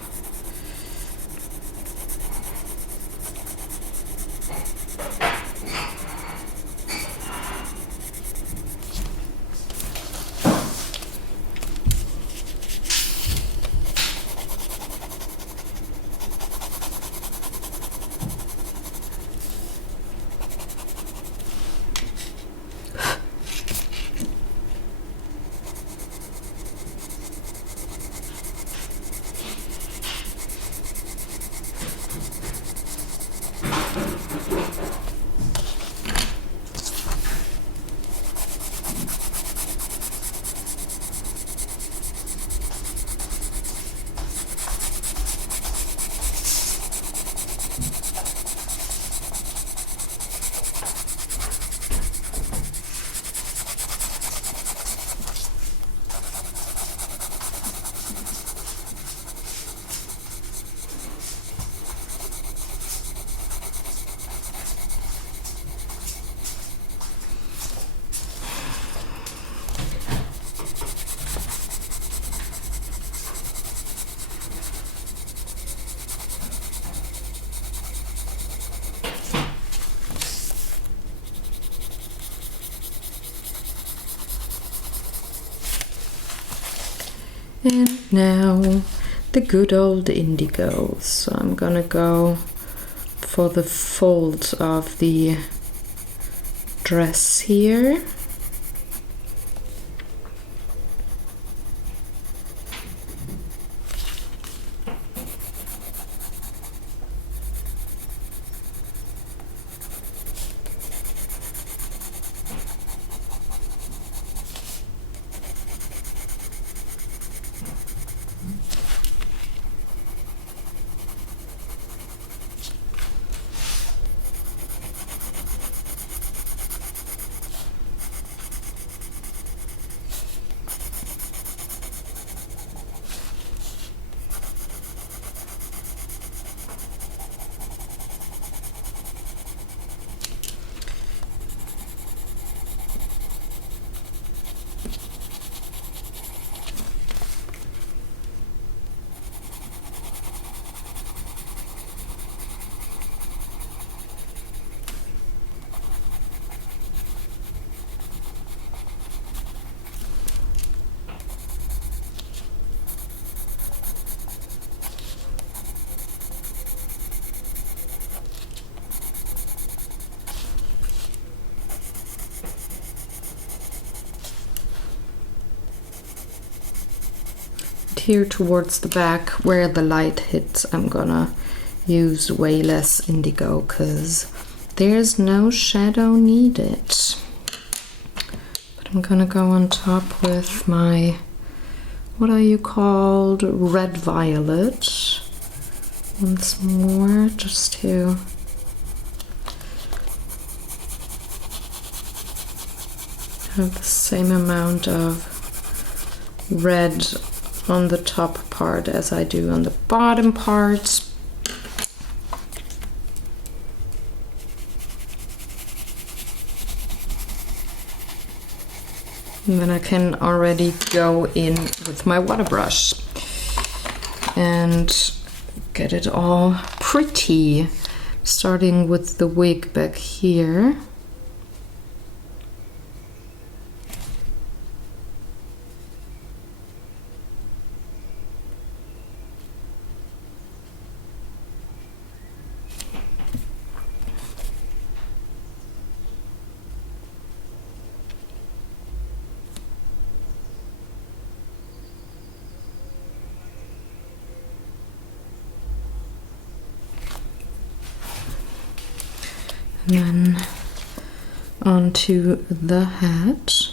And now the good old indigo. So I'm gonna go for the fold of the dress here. Here towards the back where the light hits, I'm gonna use way less indigo because there's no shadow needed. But I'm gonna go on top with my, what are you called, red violet. Once more, just to have the same amount of red on the top part as I do on the bottom part. And then I can already go in with my water brush and get it all pretty, starting with the wig back here. And then onto the hat.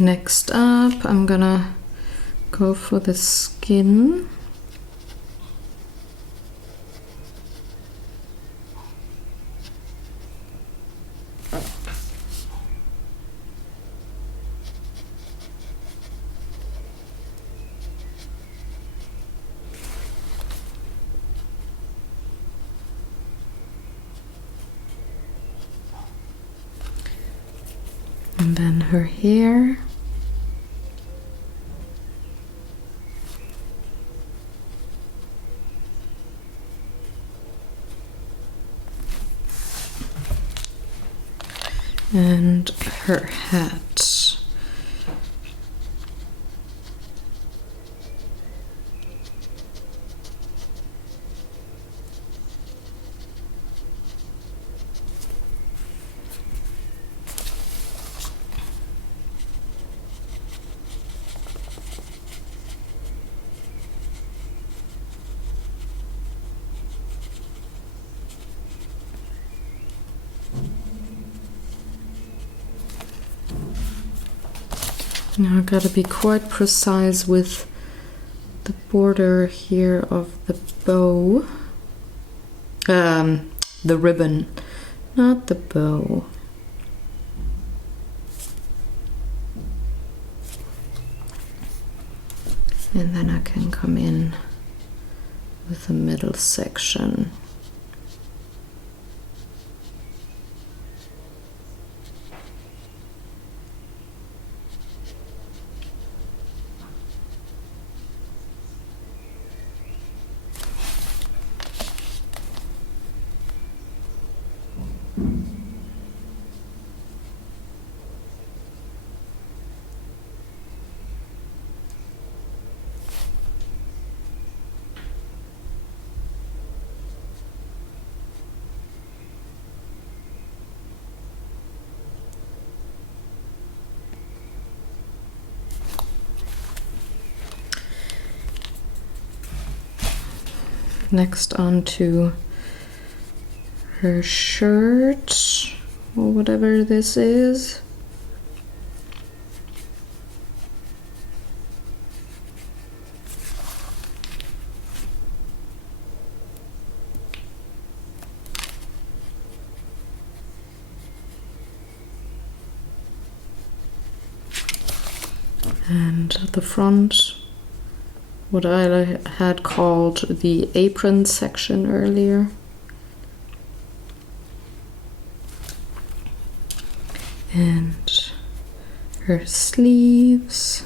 Next up, I'm gonna go for the skin. And then her hair. And her hat. Now I gotta be quite precise with the border here of the bow. The ribbon, not the bow. And then I can come in with the middle section. next on to her shirt, or whatever this is. And the front, what I had called the apron section earlier. And her sleeves.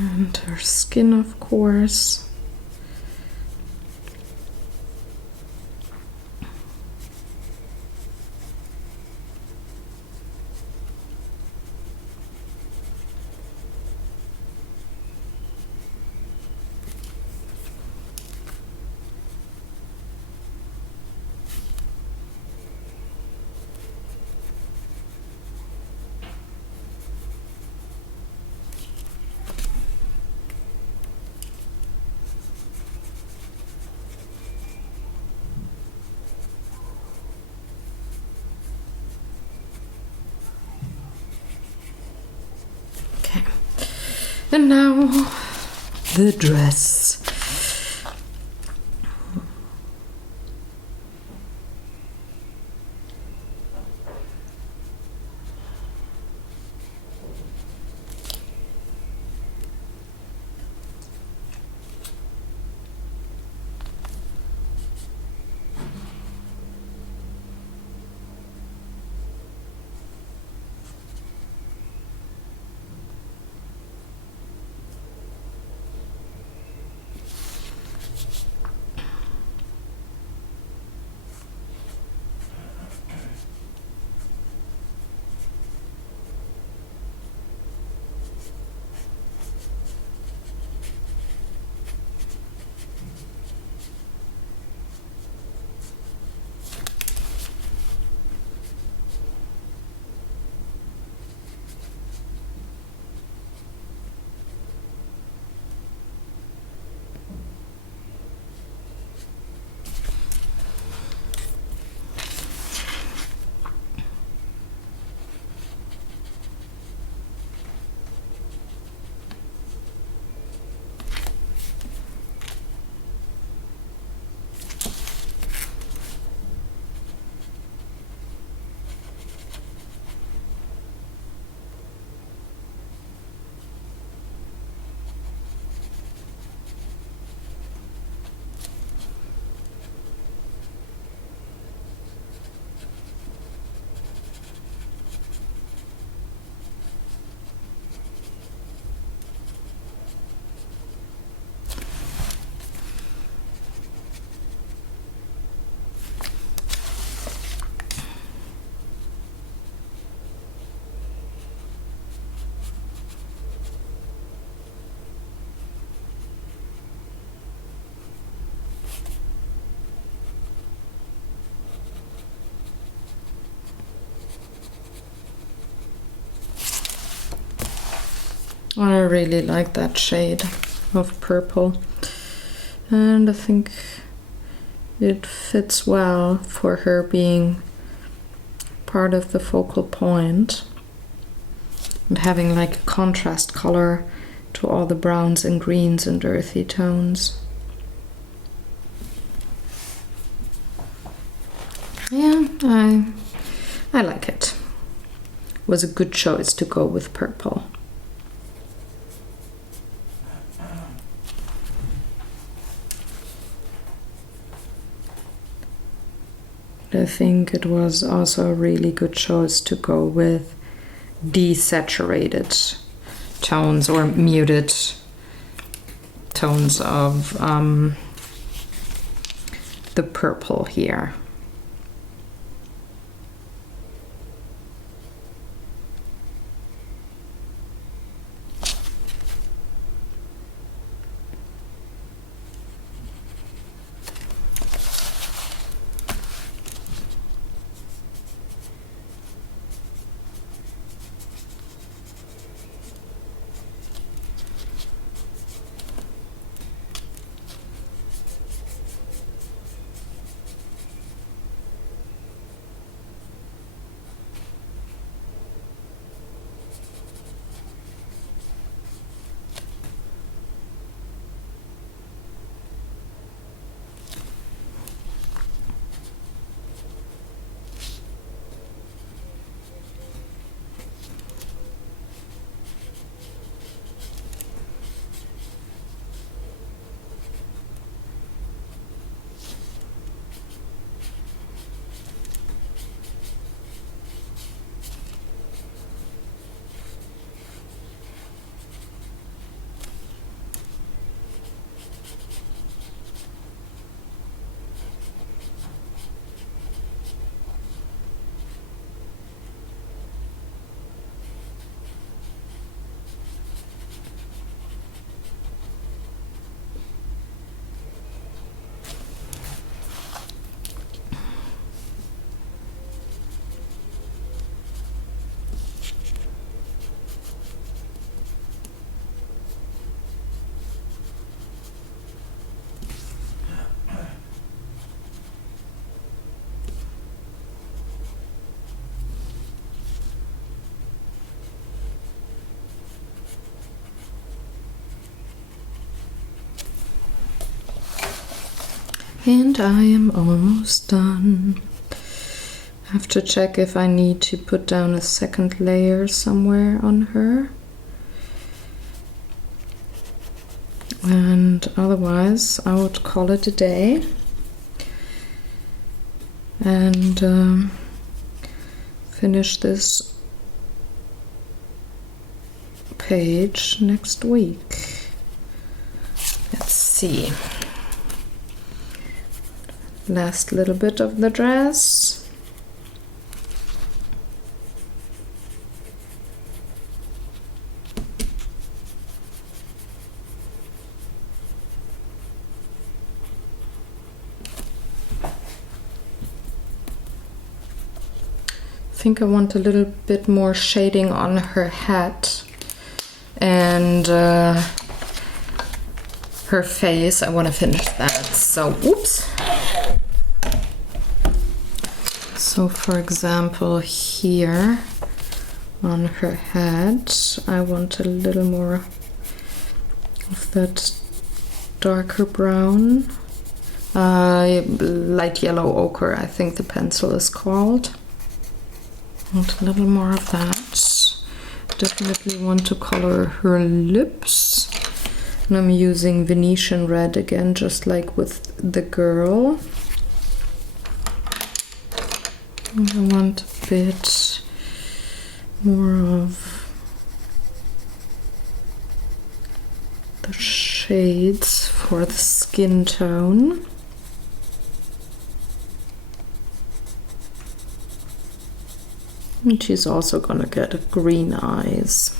And her skin, of course. Okay, and now the dress. I really like that shade of purple, and I think it fits well for her being part of the focal point and having like a contrast color to all the browns and greens and earthy tones. Yeah, I like it. It was a good choice to go with purple. I think it was also a really good choice to go with desaturated tones or muted tones of the purple here. And I am almost done. I have to check if I need to put down a second layer somewhere on her. And otherwise I would call it a day and finish this page next week. Let's see. Last little bit of the dress. I think I want a little bit more shading on her hat and her face. I want to finish that. So, oops. So, for example, here on her head, I want a little more of that darker brown, light yellow ochre, I think the pencil is called. Want a little more of that. Definitely want to color her lips. And I'm using Venetian red again, just like with the girl. And I want a bit more of the shades for the skin tone. And she's also gonna get green eyes.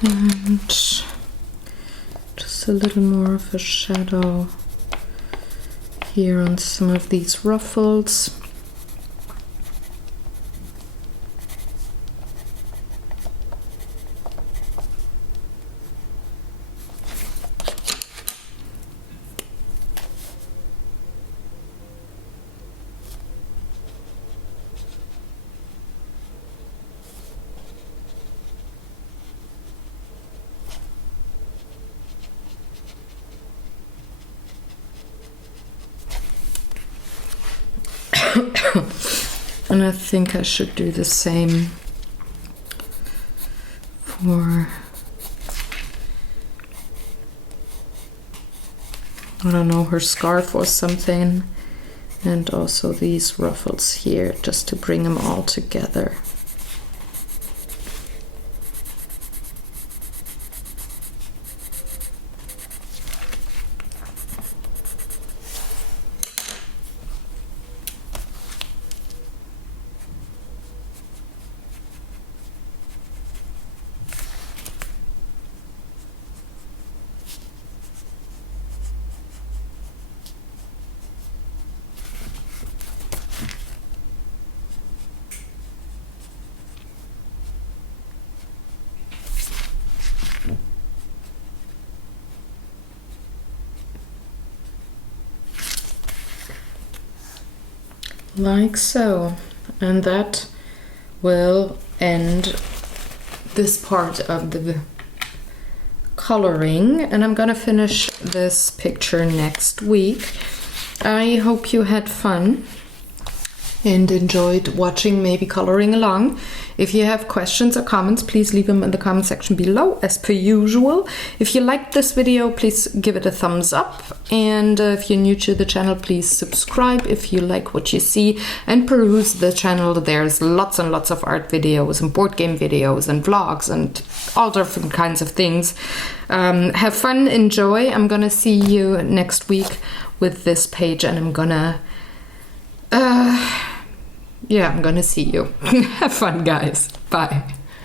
And just a little more of a shadow here on some of these ruffles. And I think I should do the same for, I don't know, her scarf or something, and also these ruffles here, just to bring them all together. Like so. And that will end this part of the coloring, and I'm gonna finish this picture next week. I hope you had fun and enjoyed watching, maybe coloring along. If you have questions or comments, please leave them in the comment section below, as per usual. If you liked this video, please give it a thumbs up. And if you're new to the channel, please subscribe if you like what you see, and peruse the channel. There's lots and lots of art videos and board game videos and vlogs and all different kinds of things. Have fun, enjoy. I'm gonna see you next week with this page, and I'm gonna I'm gonna see you. Have fun, guys. Bye.